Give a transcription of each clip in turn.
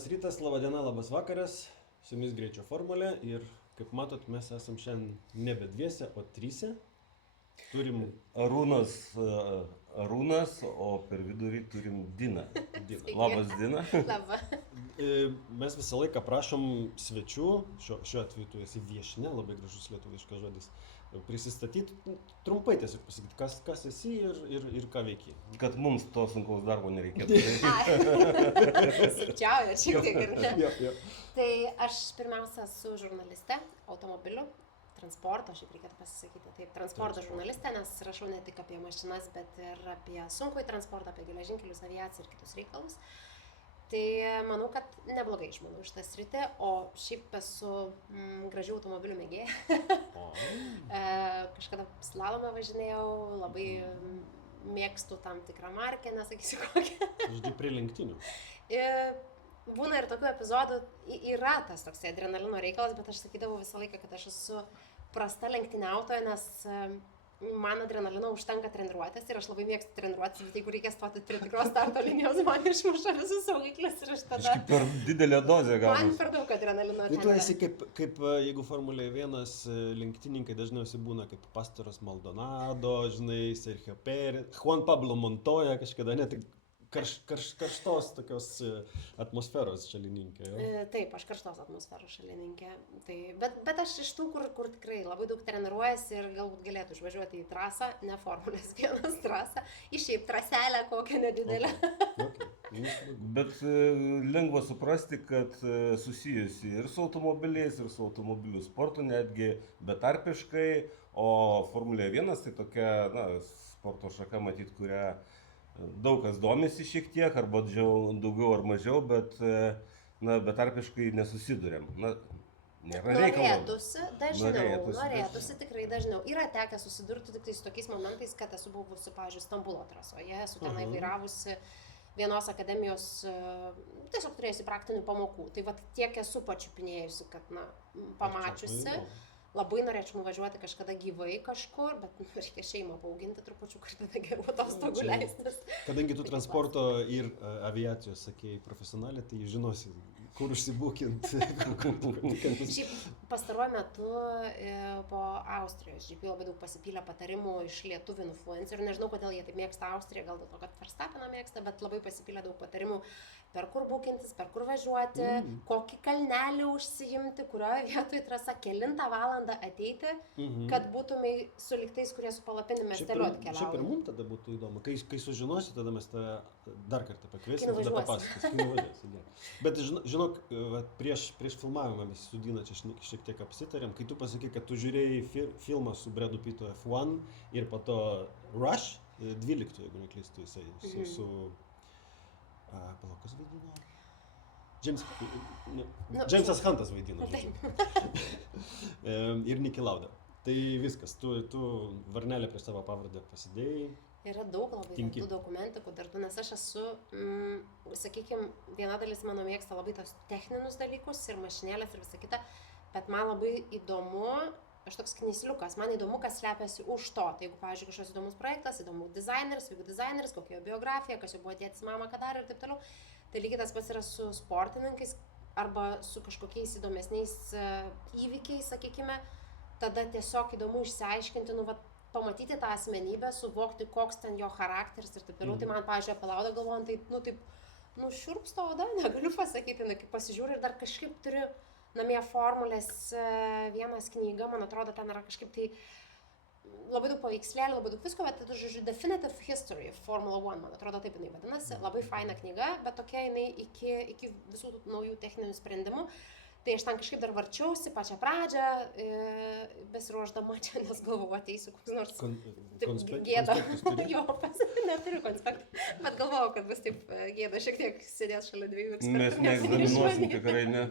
Labas rytas, laba diena, labas vakaras. Su jumis Greičio formulė ir kaip matot, mes esam šiandien nebe dviese, o tryse. Turim Arūnas, o per vidurį turim Diną. Labas, Dina. Labą. Mes visą laiką prašom svečių, šiuo atveju tu esi viešne, labai gražus lietuviškas žodis, prisistatyti, trumpai tiesiog pasakyti, kas esi ir ką veiki. Kad mums to sunkaus darbo nereikėtų. Sukčiauja šiek tiek ir ne. Jo. Tai aš pirmiausia esu žurnalistė automobilių, transporto, šiaip reikėtų pasisakyti, taip, transporto žurnalistė, nes rašau ne tik apie mašinas, bet ir apie sunkųjį transportą, apie geležinkelius, aviaciją ir kitus reikalus. Tai manau, kad neblogai išmanau šitą sritį, o šiaip esu gražių automobilių mėgėja. Kažkada slalomą važinėjau, labai mėgstu tam tikrą markę, nesakysiu kokią. Žodžiu, prie lenktinių. Būna ir tokių epizodų, yra tas toks adrenalino reikalas, bet aš sakydavau visą laiką, kad aš esu prasta lenktyniautoja, nes man adrenalino užtenka treniruotės ir aš labai mėgstu treniruotės, bet jeigu reikia stoti prie tikros starto linijos, man išmuša visus saugiklius ir aš tada... Aš per didelę dozę gaunu. Man per daug adrenalino. Tai tu esi kaip jeigu Formulėje 1 lenktynininkai dažniausiai būna kaip Pastoras Maldonado, žinai, Sergio Pérez, Juan Pablo Montoya kažkada, ne, tai karštos tokios atmosferos šalininkė. Jo? Taip, aš karštos atmosferos šalininkė. Tai, bet aš iš tų, kur tikrai labai daug treniruojasi ir galbūt galėtų išvažiuoti į trasą, ne Formulės 1 trasą, į šiaip traselę kokią nedidelę. Okay. Bet lengva suprasti, kad susijusi ir su automobiliais, ir su automobilių sportu netgi betarpiškai, o Formulė 1 tai tokia sporto šaka, matyt, kurią daug kas domisi šiek tiek, arba daugiau ar mažiau, bet betarpiškai nesusidurėm. Nėra reikalo. Norėtųsi tikrai dažniau. Yra tekę susidurti tik su tokiais momentais, kad esu buvusi, pavyzdžiui, Stambulo trasoje, esu tenai vairavusi vienos akademijos, tiesiog turėjusi praktinių pamokų. Tai vat tiek esu pačiupinėjusi, kad, pamačiusi. Labai norėčiau nuvažiuoti kažkada gyvai kažkur, bet reikia šeimą paauginti trupučiu, kad tada gerų atostogų leistis. Kadangi tu transporto ir aviacijos sakėjai profesionalė, tai žinosi, kur užsibūkinti. Šiaip pastaruoju metu po Austrijos GP labai daug pasipylė patarimų iš lietuvių influencerių. Nežinau, kodėl jie taip mėgsta Austriją, gal dėl to, kad Verstappeną mėgsta, bet labai pasipylė daug patarimų, per kur būkintis, per kur važiuoti, kokį kalnelį užsiimti, kurioje vietoje trasa, kelintą valandą ateiti, kad būtumai su liktais, kurie su palapiniu miesteliu atkeliauja. Šiaip ir mums tada būtų įdomu. Kai sužinosi, tada mes tave dar kartą pakviesim, tada papasakosim. Bet žinok, prieš filmavimą mes su Dina čia šiek tiek apsitarėm, kai tu pasakai, kad tu žiūrėjai filmą su Bradu Pittu F1 ir po to Rush 12, jeigu neklystu, jisai su kas vaidino? Jamesas Huntas vaidino. Ir Niki Lauda. Tai viskas, tu varnelę prie savo pavardę pasidėjai. Yra daug labai tų dokumentikų dar, nes aš esu, sakykime, viena dalis mano mėgsta labai tos techninius dalykus ir mašinėlės ir visa kita, bet man labai įdomu, aš toks knysliukas, man įdomu, kas slepiasi už to. Tai jeigu, pavyzdžiui, kažkoks įdomus projektas, įdomus dizaineris, kokia jo biografija, kas jau buvo tėtis, mama, ką darė ir taip toliau, tai lygiai tas pats yra su sportininkais arba su kažkokiais įdomesniais įvykiais, sakykime, tada tiesiog įdomu išsiaiškinti, pamatyti tą asmenybę, suvokti, koks ten jo charakteris ir taip toliau. Tai man, pavyzdžiui, apie Laudą galvojant, tai šiurpsta oda, negaliu pasakyti, kai pasižiūriu ir dar kažkaip turiu namie Formulės 1 knyga, man atrodo, ten yra kažkaip tai labai daug paveikslėlių, labai daug visko, bet tai, žodžiu, Definitive History of Formula 1, man atrodo, taip jinai vadinasi, labai faina knyga, bet tokia jinai iki visų naujų techninių sprendimų. Tai aš ten kažkaip dar varčiausi pačią pradžią, besiruošdama čia, nes galvoju, ateisiu koks nors gėda. Jo, neturiu konspektų, bet galvojau, kad bus taip gėda, šiek tiek sėdės šalia dviejų ekspertų. Mes neegzaminuosim tikrai, ne.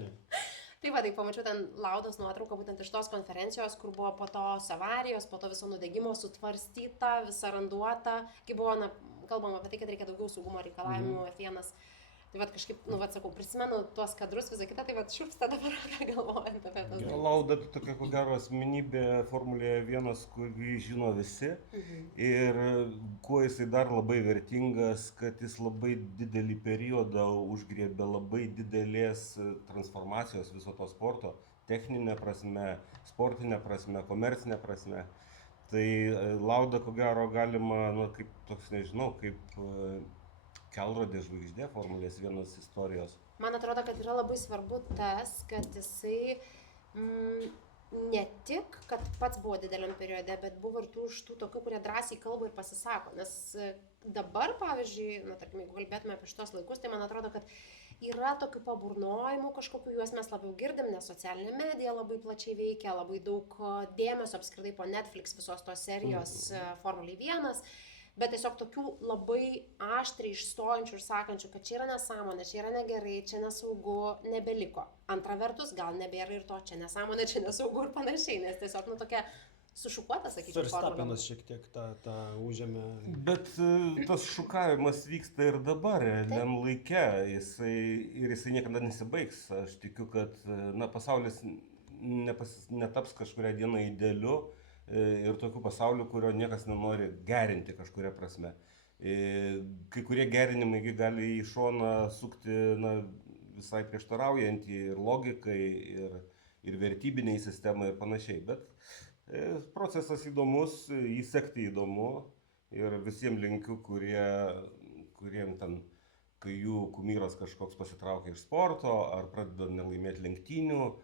Tai va, tai pamačiau ten Laudos nuotrauką būtent iš tos konferencijos, kur buvo po tos avarijos, po to viso nudegimo sutvarstyta, visa randuota, kai buvo, kalbama apie tai, kad reikia daugiau saugumo reikalavimų F1 Tai vat kažkaip, nu, vat sakau, prisimenu tuos kadrus, visą kitą, tai vat šiurpsta dabar galvojant apie tas. Lauda tokia, ko gero, asmenybė Formulėje 1, kurį žino visi. Ir kuo jisai dar labai vertingas, kad jis labai didelį periodą užgriebė labai didelės transformacijos viso to sporto, techninė prasme, sportinė prasme, komercinė prasme. Tai Lauda, ko gero, galima, nu, kaip toks, nežinau, kaip kelrodė žvaigždė Formulės 1 istorijos. Man atrodo, kad yra labai svarbu tas, kad jisai ne tik, kad pats buvo dideliam periode, bet buvo ir tų iš tų tokių, kurie drąsiai kalba ir pasisako. Nes dabar, pavyzdžiui, na, tarkim, jeigu kalbėtume apie šitos laikus, tai man atrodo, kad yra tokių paburnojimų kažkokių, juos mes labiau girdim, nes socialinė medija labai plačiai veikia, labai daug dėmesio apskritai po Netflix visos tos serijos Formulė 1. Bet tiesiog tokių labai aštriai išstojančių ir sakančių, kad čia yra nesąmonė, čia yra negerai, čia nesaugu, nebeliko. Antra vertus, gal nebėra ir to, čia nesąmonė, čia nesaugu ir panašiai, nes tiesiog, nu, tokia sušukuota, sakyčiau, Verstappenas šiek tiek tą užėmė. Bet tas šukavimas vyksta ir dabar, realiam laike, jisai niekada nesibaigs. Aš tikiu, kad pasaulis netaps kažkuria diena idealiu. Ir tokių pasaulių, kurio niekas nenori gerinti kažkuria prasme. Kai kurie gerinimai gali į šoną sukti visai prieštaraujantį ir logikai, ir vertybiniai sistemai ir panašiai. Bet procesas įdomus, jį sekti įdomu ir visiems linkiu, kuriem ten, kai jų kumyras kažkoks pasitraukia iš sporto ar pradeda nelaimėti lenktynių,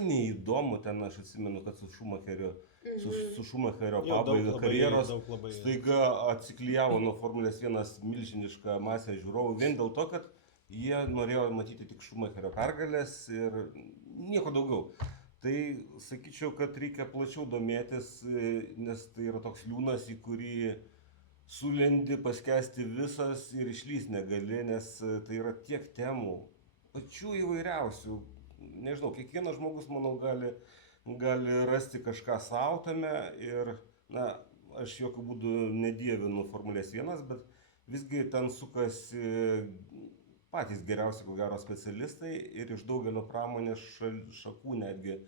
neįdomu, ten aš atsimenu, kad su Schumacherio pabaiga karjeros staiga atsiklijavo nuo Formulės 1 milžinišką masę žiūrovų vien dėl to, kad jie norėjo matyti tik Schumacherio pergalės ir nieko daugiau. Tai sakyčiau, kad reikia plačiau domėtis, nes tai yra toks liūnas, į kurį sulendi, paskesti visas ir išlys negali, nes tai yra tiek temų, pačių įvairiausių. Nežinau, kiekvienas žmogus, manau, gali rasti kažką savo tame ir, aš jokių būdų nedievinu Formulės 1, bet visgi ten sukasi patys geriausi, ko gero, specialistai ir iš daugelio pramonės šakų netgi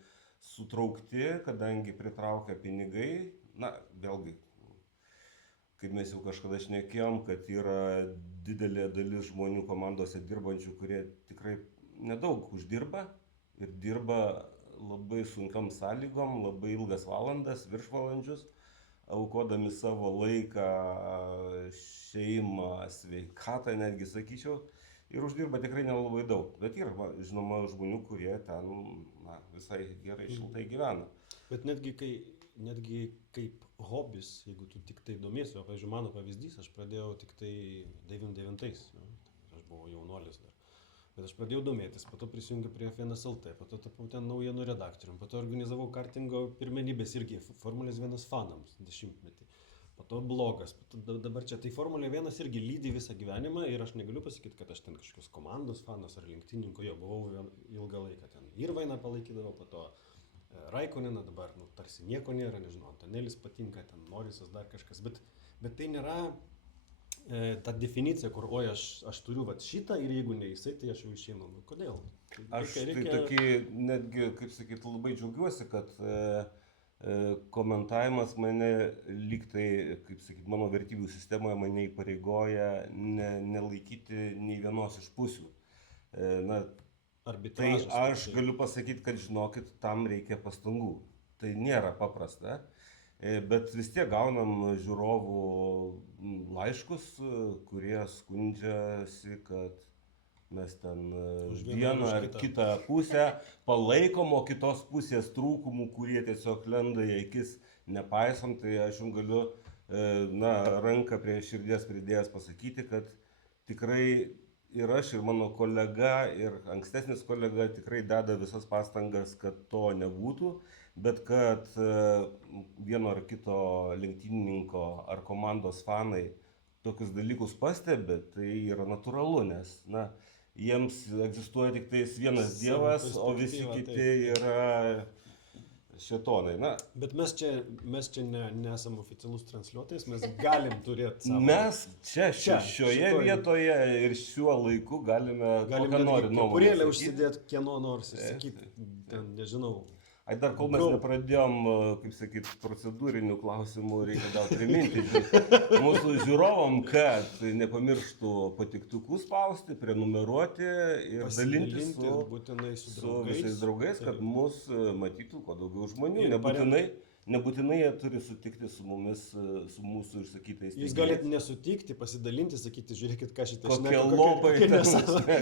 sutraukti, kadangi pritraukia pinigai. Vėlgi, kaip mes jau kažkada šnekėjom, kad yra didelė dalis žmonių komandose dirbančių, kurie tikrai nedaug uždirba ir dirba labai sunkiom sąlygom, labai ilgas valandas, viršvalandžius, aukodami savo laiką, šeimą, sveikatą, netgi sakyčiau, ir uždirba tikrai nelabai daug. Bet yra, žinoma, žmonių, kurie ten visai gerai šiltai gyvena. Bet netgi kaip hobis, jeigu tu tik tai domiesi, o, pavyzdžiui, mano pavyzdys, aš pradėjau tik tai 99-ais, aš buvau jaunuolis dar. Bet aš pradėjau domėtis, po to prisijungiau prie F1 LT, po to tapau ten naujienų redaktorium, po to organizavau kartingo pirmenybės irgi Formulės 1 fanams 10-metį. Po to blogas, dabar čia tai Formulė 1 irgi lydi visą gyvenimą ir aš negaliu pasakyti, kad aš ten kažkokios komandos fanas ar lenktyninko, buvau ilgą laiką ten Irvainą palaikydavau, po to Raikkoneną, dabar tarsi nieko nėra, nežinau, Antonelis patinka, ten Morisas dar kažkas, bet tai nėra ta definicija, kur, aš turiu šitą ir jeigu ne jisai, tai aš jau išeinu. Kodėl? Aš tokį, netgi, kaip sakyti, labai džiaugiuosi, kad komentavimas mane lygtai, kaip sakyti, mano vertybių sistemoje mane įpareigoja nelaikyti nei vienos iš pusių. Tai aš galiu pasakyti, kad žinokit, tam reikia pastangų. Tai nėra paprasta. Bet vis tiek gaunam žiūrovų laiškus, kurie skundžiasi, kad mes ten vieną ar kitą pusę palaikom, o kitos pusės trūkumų, kurie tiesiog lenda į akis, nepaisom. Tai aš jums galiu ranką prie širdies pridėjęs pasakyti, kad tikrai ir aš, ir mano kolega, ir ankstesnis kolega tikrai deda visas pastangas, kad to nebūtų. Bet kad vieno ar kito lenktynininko ar komandos fanai tokius dalykus pastebi, tai yra natūralu, nes jiems egzistuoja tik tais vienas dievas, o visi kiti yra šėtonai. Na, Bet mes čia nesam oficialus transliuotojas, mes galim turėti savo. mes šioje vietoje ir šiuo laiku galime kokią nori nuomonę kepurėlę sakyti. užsidėti kieno nors ir sakyti, ten nežinau. Ai, dar kol mes nepradėjom, kaip sakyt, procedūrinių klausimų, reikia gal priminti mūsų žiūrovom, kad nepamirštų patiktukų spausti, prenumeruoti ir dalintis būtinai su visais draugais, kad mus matytų kuo daugiau žmonių. Ir Nebūtinai jie turi sutikti su mumis, su mūsų išsakytais. Jūs galite nesutikti, pasidalinti, sakyti, žiūrėkit, ką šitą kokie lopai,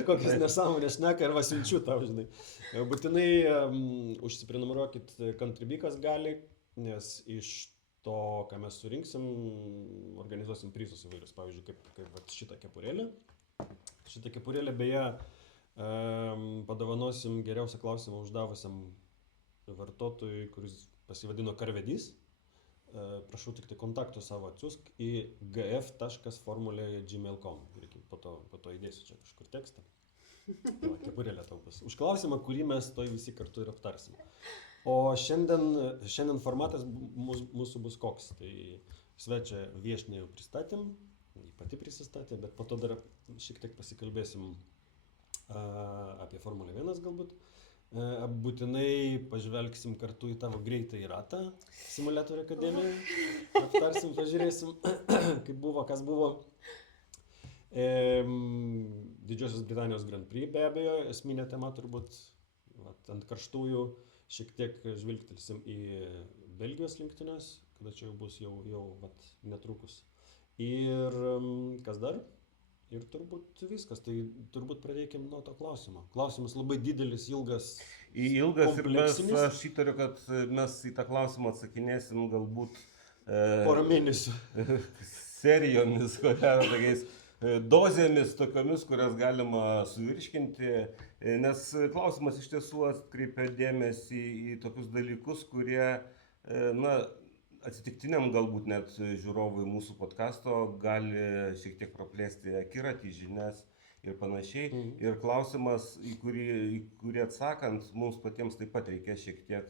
kokias nesąmonės šneka ir siunčiu tau, žinai. Būtinai užsiprenumeruokit Contribikas gali, nes iš to, ką mes surinksim, organizuosim prizus įvairius. Pavyzdžiui, kaip šitą kepurėlę. Šitą kepurėlę beje padovanosim geriausią klausimą uždavusiam vartotojui, kuris pasivadino Karvedys. Prašau tik tai kontaktų savo atsiųsk į gf.formulė@gmail.com. Po to įdėsiu čia kažkur tekstą. Kepurėlė tau pas. Už klausimą, kurį mes toj visi kartu ir aptarsim. O šiandien formatas mūsų bus koks. Tai svečią viešnią jau pristatėm, jį pati prisistatė, bet po to dar šiek tiek pasikalbėsim apie Formulę 1 galbūt. Būtinai pažvelgsim kartu į tavo greitąjį ratą simuliatorių akademiją, aptarsim, pažiūrėsim, kaip buvo, kas buvo. Didžiosios Britanijos Grand Prix be abejo, esminė tema turbūt, ant karštųjų šiek tiek žvilgtelsim į Belgijos lenktynes, kada čia jau bus jau netrukus. Ir kas dar? Ir turbūt viskas, tai turbūt pradėkim nuo to klausimo. Klausimas labai didelis, ilgas, kompleksinis. Ir aš įtariu, kad mes į tą klausimą atsakinėsim galbūt porą mėnesių. Serijomis, tokiais dozėmis tokiomis, kurias galima suvirškinti, nes klausimas iš tiesų atkreipia dėmesį į tokius dalykus, kurie, atsitiktiniam galbūt net žiūrovui mūsų podcasto gali šiek tiek praplėsti akiratį, žinias ir panašiai. Ir klausimas, į kurį atsakant, mums patiems taip pat reikia šiek tiek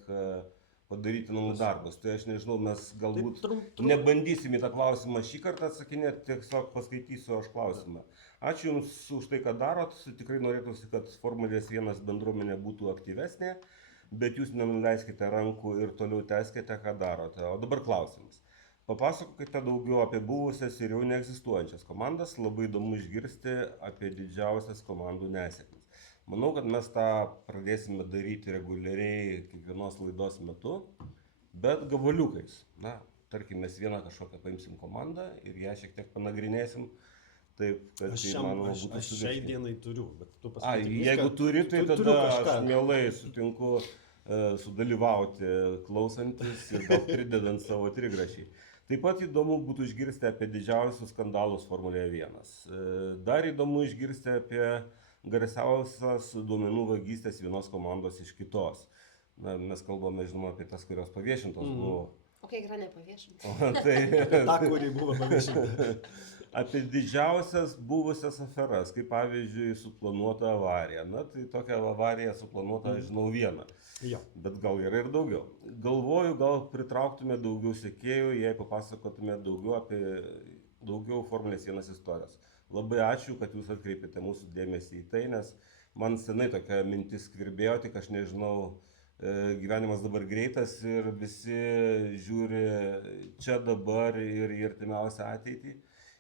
padaryti namų darbus. Tai aš nežinau, mes galbūt nebandysim į tą klausimą šį kartą atsakinėti, tiesiog paskaitysiu aš klausimą. Ačiū Jums už tai, ką darot. Tikrai norėtųsi, kad Formulės 1 bendruomenė būtų aktyvesnė. Bet jūs nenuleiskite rankų ir toliau tęskite, ką darote. O dabar klausimas. Papasakokite daugiau apie buvusias ir jau neegzistuojančias komandas. Labai įdomu išgirsti apie didžiausias komandų nesėkmes. Manau, kad mes tą pradėsime daryti reguliariai kiekvienos laidos metu, bet gabaliukais. Tarkim, mes vieną kažkokią paimsim komandą ir ją šiek tiek panagrinėsim. Taip, kad aš šiai dienai turiu, bet tu pasakyk. Jeigu turi, tai tada aš mielai sutinku sudalyvauti klausantis ir gal pridedant savo trigrašį. Taip pat įdomu būtų išgirsti apie didžiausius skandalus Formulėje 1. Dar įdomu išgirsti apie garsiausias duomenų vagystės vienos komandos iš kitos. Mes kalbame, žinoma, apie tas, kurios paviešintos buvo. O kai yra nepaviešinta? Ta, kuri buvo paviešinta. Apie didžiausias buvusias aferas, kaip pavyzdžiui suplanuota avarija. Tai tokia avarija suplanuota, žinau, vieną. Bet gal yra ir daugiau. Galvoju, gal pritrauktume daugiau sekėjų, jei papasakotume daugiau Formulės 1 istorijos. Labai ačiū, kad jūs atkreipėte mūsų dėmesį į tai, nes man senai tokia mintis skvirbėjo, tik aš nežinau, gyvenimas dabar greitas ir visi žiūri čia dabar ir į artimiausią ateitį.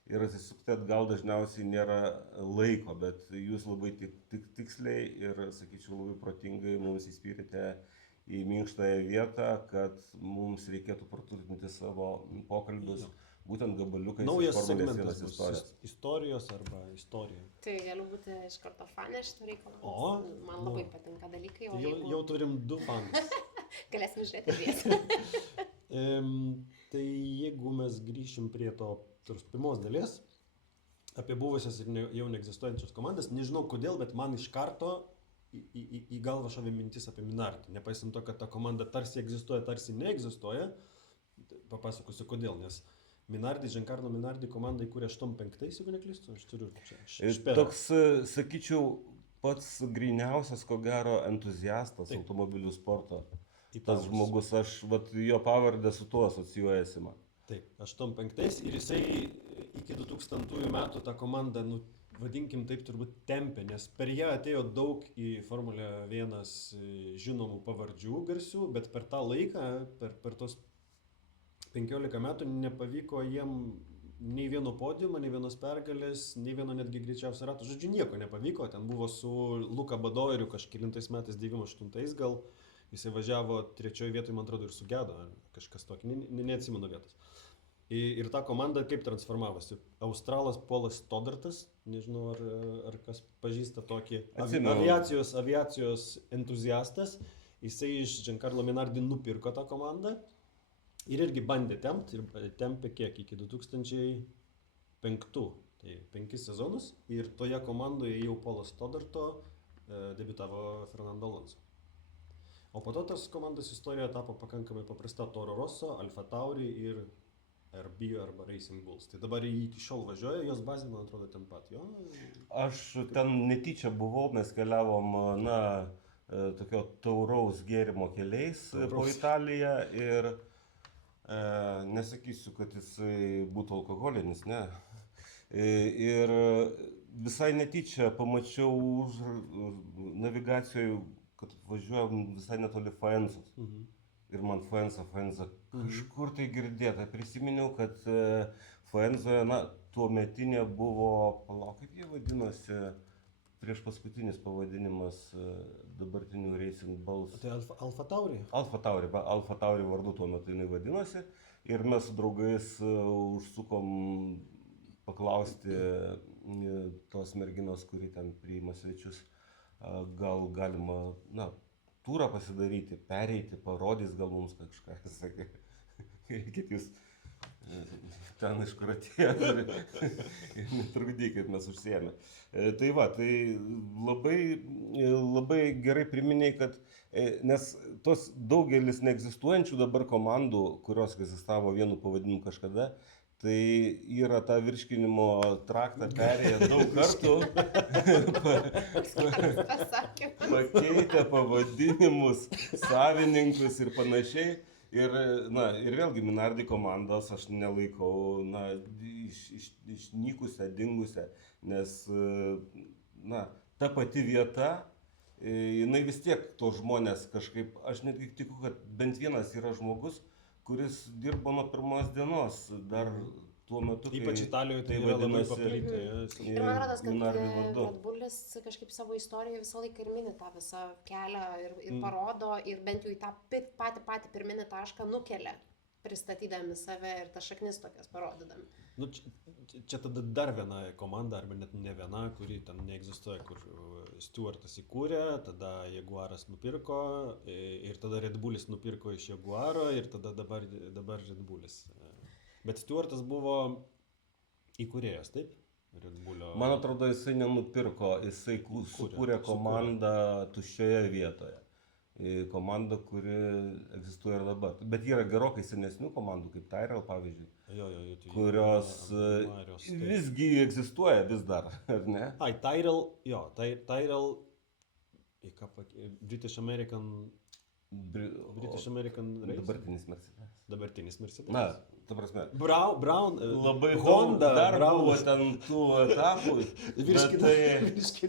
Ir atsisukti atgal dažniausiai nėra laiko, bet jūs labai tiksliai ir, sakyčiau, labai protingai mums įspyrėte į minkštąją vietą, kad mums reikėtų praturtinti savo pokalbius būtent gabaliukais. Naujas segmentas bus istorijos arba istorija. Tai galiu būti iš karto fanė šito reikalo. Man labai patinka dalykai. Jau turim 2 fanus. Galėsim žiūrėti vietą. Tai jeigu mes grįšim prie tos pirmos dalies, apie buvusias ir jau neegzistuojančias komandas, nežinau kodėl, bet man iš karto į galvą šovė mintis apie Minardi. Nepaisant to, kad ta komanda tarsi egzistuoja, tarsi neegzistuoja, papasakosiu kodėl, nes Giancarlo Minardi komandai kūrė 85, jeigu neklystu, aš turiu čia. Toks, sakyčiau, pats gryniausias, ko gero, entuziastas automobilių sporto. tas žmogus, aš vat, jo pavardę su tuo asocijuojasi man. Taip, 85 ir jisai iki 2000 metų tą komandą, nu, vadinkim taip, turbūt tempė, nes per ją atėjo daug į Formulę 1 žinomų pavardžių garsių, bet per tą laiką, per tos 15 metų nepavyko jiem nei vieno podiumo, nei vienos pergalės, nei vieno netgi greičiausio rato. Žodžiu, nieko nepavyko, ten buvo su Luka Badoeriu kažkelintais metais, 98 gal, jisai važiavo 3 vietoje, man atrodo, ir sugedo, kažkas tokį, neatsimenu vietos. Ir ta komanda kaip transformavosi? Australas Polas Stoddartas, nežinau ar kas pažįsta tokį aviacijos entuziastas, jisai iš Giancarlo Minardi nupirko tą komandą ir irgi bandė tempti, ir tempė kiek iki 2005, tai 5 sezonus, ir toje komandoje jau Polas Stoddarto debiutavo Fernando Alonso. O po to tos komandos istorija tapo pakankamai paprasta: Toro Rosso, Alfa Tauri ir RB arba Racing Bulls. Tai dabar jį iki šiol važiuoja, jos bazė, man atrodo, ten pat. Jo? Aš ten netyčia buvau, mes keliavom, tokio tauraus gėrimo keliais po Italiją ir nesakysiu, kad jisai būtų alkoholinis, ne. Ir visai netyčia pamačiau už navigacijoje, kad važiuojam visai netoli Faenzos. Ir man Faenza kažkur tai girdėta. Prisiminiau, kad Faenzoje, tuo metinė buvo, kaip jie vadinosi, prieš paskutinis pavadinimas dabartinių Racing Bulls. Tai Alfa Tauri? Alfa Tauri vardu tuo metu jinai vadinosi. Ir mes su draugais užsukom paklausti tos merginos, kuri ten priima svečius, gal galima, turą pasidaryti, pereiti, parodys gal mums kažką, sakė, kaip jūs ten iš kur atėjo ir netrukdykit, mes užsiėmė. Tai va, tai labai gerai priminėjai, kad, nes tos daugelis neegzistuojančių dabar komandų, kurios egzistavo vienu pavadinimu kažkada, tai yra tą virškinimo traktą perėję daug kartų, pakeitę pavadinimus, savininkus ir panašiai. Ir vėlgi Minardi komandos aš nelaikau išnykusią, dingusią, nes ta pati vieta, jinai vis tiek tos žmonės kažkaip, aš netgi tikiu, kad bent vienas yra žmogus, kuris dirbo nuo pirmos dienos, dar tuo metu, ypač Italijoje tai yra labai paplitę. Ir man rodos, kad Red Bullis kažkaip savo istorijoje visą laiką ir mini tą visą kelią ir parodo, ir bent jau į tą patį pirminį tašką nukelia, pristatydami save ir tas šaknis tokias parodydami. Čia tada dar viena komanda, arba net ne viena, kuri ten neegzistuoja, kur Stewartas įkūrė, tada Jaguaras nupirko, ir tada Red Bullis nupirko iš Jaguaro, ir tada dabar Red Bullis. Bet Stewartas buvo įkūrėjas, taip? Red Bullio. Man atrodo, jisai nenupirko, jisai sukūrė komandą tuščioje vietoje. Komanda, kuri egzistuoja ir dabar. Bet yra gerokai senesnių komandų, kaip Tyrrell, pavyzdžiui, kurios visgi egzistuoja vis dar, ar ne? Tyrrell, British American Race. Dabartinis Mercedes. Ta prasme. Brown, labai Honda, dar Brown. buvo ten tų etapų, bet tai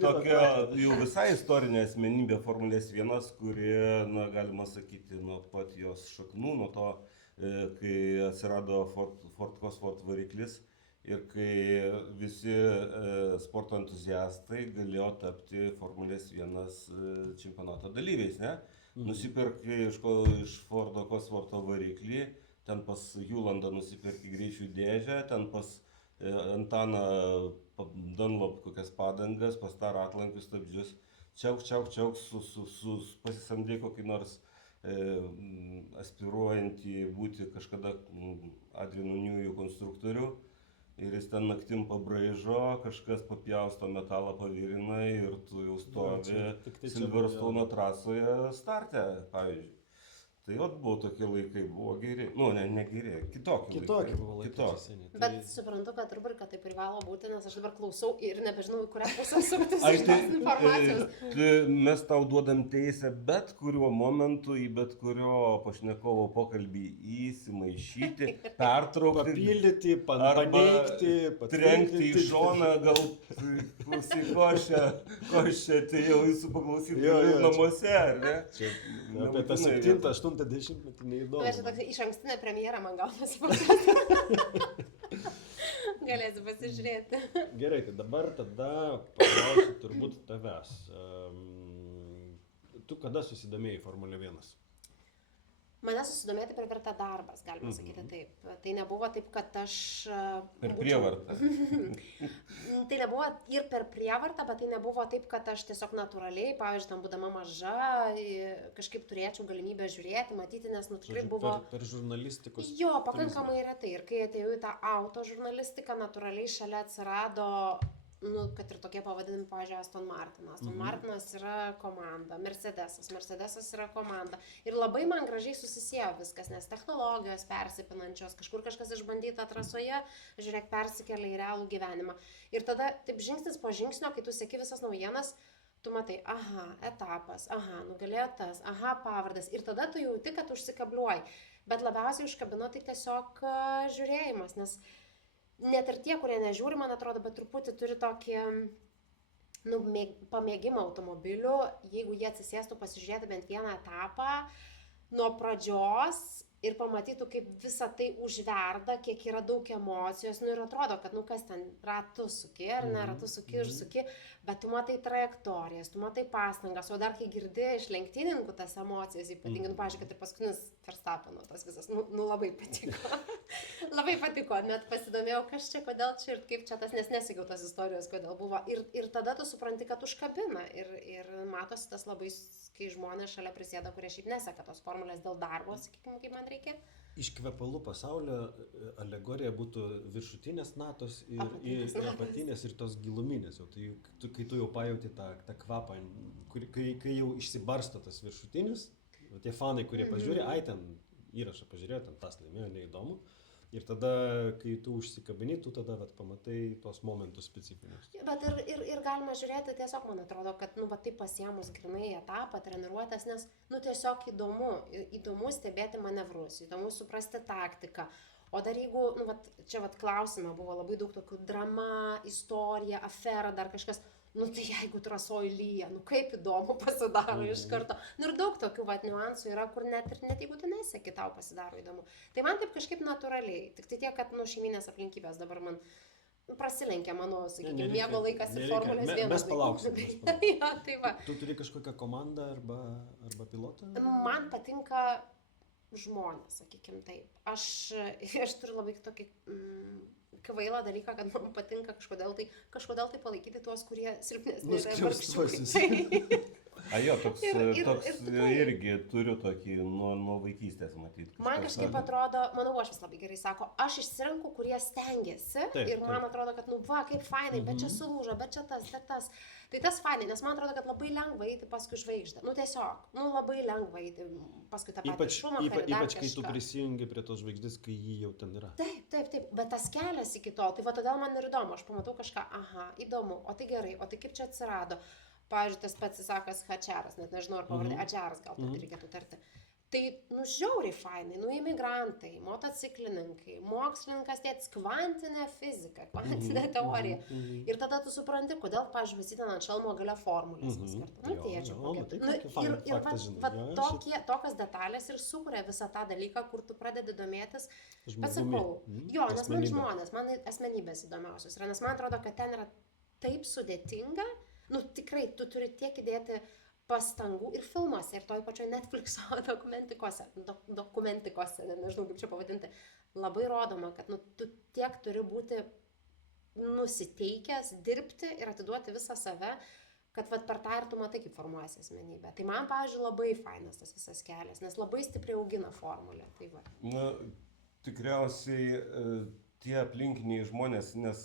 tokia jau visai istorinė asmenybė Formulės 1, kuri, galima sakyti, nuo pat jos šaknų, nuo to, kai atsirado Ford Cosworth variklis ir kai visi sporto entuziastai galėjo tapti Formulės 1 čempionato dalyviais, ne? Nusipirkai iš Fordo Coswortho variklį, ten pas Hewlandą nusipirki greičių dėžę, ten pas Antaną Dunlop kokias padangas, pas tą ratlankius stabdžius, čiauk, pasisamdė kokį nors aspiruojantį būti kažkada Adriano Newey konstruktorių, ir jis ten naktim pabraižo, kažkas papjausto metalą pavirina ir tu jau stovi Silverstone trasoje starte, pavyzdžiui. Tai buvo tokie laikai, buvo geri. Nu, ne geri, kitokie buvo laikai. Kitokie. Bet suprantu, kad rubrika tai privalo būti, nes aš dabar klausau ir nebežinau, į kurią pusę suktis Ai, iš tos informacijos. Mes tau duodam teisę bet kuriuo momentu į bet kurio pašnekovo pokalbį įsimaišyti, pertraukti, Papildyti, paneigti, trenkti į šoną, gal klausyk, ko aš čia atėjau jūsų paklausyti namuose, ar ne? Apie tą 7-8 dešimtmetį neįdomu. Tai aš tokia iš ankstinė premjera man gaunasi paprastai. Galėsiu pasižiūrėti. Gerai, tai dabar tada paklausiu turbūt tavęs. Tu kada susidomėjai Formulė 1? Mane susidomėti privertė darbas, galima sakyti taip. Tai nebuvo taip, kad aš... Per prievartą. Tai nebuvo ir per prievartą, bet tai nebuvo taip, kad aš tiesiog natūraliai, pavyzdžiui, tam būdama maža, kažkaip turėčiau galimybę žiūrėti, matyti, nes tikrai buvo... Per žurnalistikos... Jo, pakankamai retai. Ir kai atėjau į tą auto žurnalistiką, natūraliai šalia atsirado... kad ir tokie pavadinami, pavyzdžiui, Aston Martinas. Aston Martinas yra komanda, Mercedesas yra komanda. Ir labai man gražiai susisėjo viskas, nes technologijos persipinančios, kažkur kažkas išbandyta trasoje, žiūrėk, persikelia į realų gyvenimą. Ir tada, taip žingsnis po žingsnio, kai tu seki visas naujienas, tu matai, aha, etapas, aha, nugalėjo tas, aha, pavardas. Ir tada tu jauti, kad užsikabliuoji. Bet labiausiai užkabino tai tiesiog žiūrėjimas, nes net ir tie, kurie nežiūri, man atrodo, bet truputį turi tokį pamėgimą automobilių, jeigu jie atsisėstų pasižiūrėti bent vieną etapą nuo pradžios ir pamatytų, kaip visa tai užverda, kiek yra daug emocijos, ir atrodo, kad, kas ten, ratus suki, ar ne, ratus suki ir suki, bet tu matai trajektorijas, tu matai pastangas, o dar kai girdi iš lenktynininkų tas emocijas, ypatingai, pavyzdžiui, kad ir paskutinis Verstappeno tas visas, labai patiko. Labai patiko, net pasidomėjau, kas čia, kodėl čia ir kaip čia tas, nes nesekiau tas istorijos, kodėl buvo. Ir tada tu supranti, kad užkabina. Ir matosi tas labai, kai žmonės šalia prisėda, kurie šiaip neseka tos formulės dėl darbo, sakykime, kaip man reikia. Iš kvepalų pasaulio alegorija būtų viršutinės natos ir apatinės ir tos giluminės. Tai, kai tu jau pajauti tą kvapą, kai jau išsibarsto tas viršutinis, tie fanai, kurie pažiūrė, ai ten įrašą pažiūrėjo, ten tas laimėjo, neįdomu. Ir tada, kai tu užsikabini, tu tada pamatai tos momentus specifinius. Bet ir galima žiūrėti, tiesiog man atrodo, kad taip pasiemus grinai etapą, treniruotės, nes tiesiog įdomu stebėti manevrus, įdomu suprasti taktiką. O dar jeigu, čia klausime buvo labai daug tokių drama, istorija, afera, dar kažkas, tai jeigu trasoj lyja, kaip įdomu pasidaro iš karto. Ir daug tokių niuansų yra, kur net jeigu tu neseki, tau pasidaro įdomu. Tai man taip kažkaip natūraliai, tik tai tiek, kad šeiminės aplinkybės dabar man prasilenkia mano, sakykime, miego laikas ir Formulės 1. Mes palauksim. Ja, tai va. Tu turi kažkokią komandą arba pilotą? Man patinka žmonės, sakykime taip. Aš turiu labai tokį kvailą dalyką, kad man patinka kažkodėl tai palaikyti tuos, kurie silpnesni yra vargšiukai. Toks irgi turiu tokį nuo vaikystės matyti. Man kažkaip atrodo, mano uošvis labai gerai sako, aš išsirenku, kurie stengiasi ir man atrodo, kad kaip fainai, bet čia sulūžo, bet čia tas, bet tas. Tai tas fainai, nes man atrodo, kad labai lengva eiti paskui žvaigždę. Tiesiog, labai lengva eiti paskui tą patį Šumacherį. Ypač kai tu prisijungi prie tos žvaigždės, kai jį jau ten yra. Taip, bet tas kelias iki tol, tai todėl man ir įdomu, aš pamatau kažką, įdomu, o tai gerai, o tai kaip čia atsirado. Pavyzdžiui, tas pats Isakas Hadžaras, net nežinau, ar pavardė, Adžaras gal taip reikėtų tarti. Tai, žiauriai fainai, imigrantai, motociklininkai, mokslininkas, tėtis, kvantinė fizika, kvantinė teorija. Ir tada tu supranti, kodėl, pavyzdžiui, visi ten ant šalmo galia formulės vis kartu. Ir tokios detalės ir sukuria visą tą dalyką, kur tu pradedi domėtis. Bet sakau, nes man žmonės, man asmenybės įdomiausios yra, nes man atrodo, kad ten yra taip sudėtinga, tikrai, tu turi tiek įdėti pastangų ir filmuose, ir toj pačioj Netflixo dokumentikose, nežinau kaip čia pavadinti, labai rodoma, kad tu tiek turi būti nusiteikęs, dirbti ir atiduoti visą save, kad per tą ir tu matai, kaip formuojasi asmenybė. Tai man, pavyzdžiui, labai fainas tas visas kelias, nes labai stipriai augina formulę. Tai va. Tikriausiai tie aplinkiniai žmonės, nes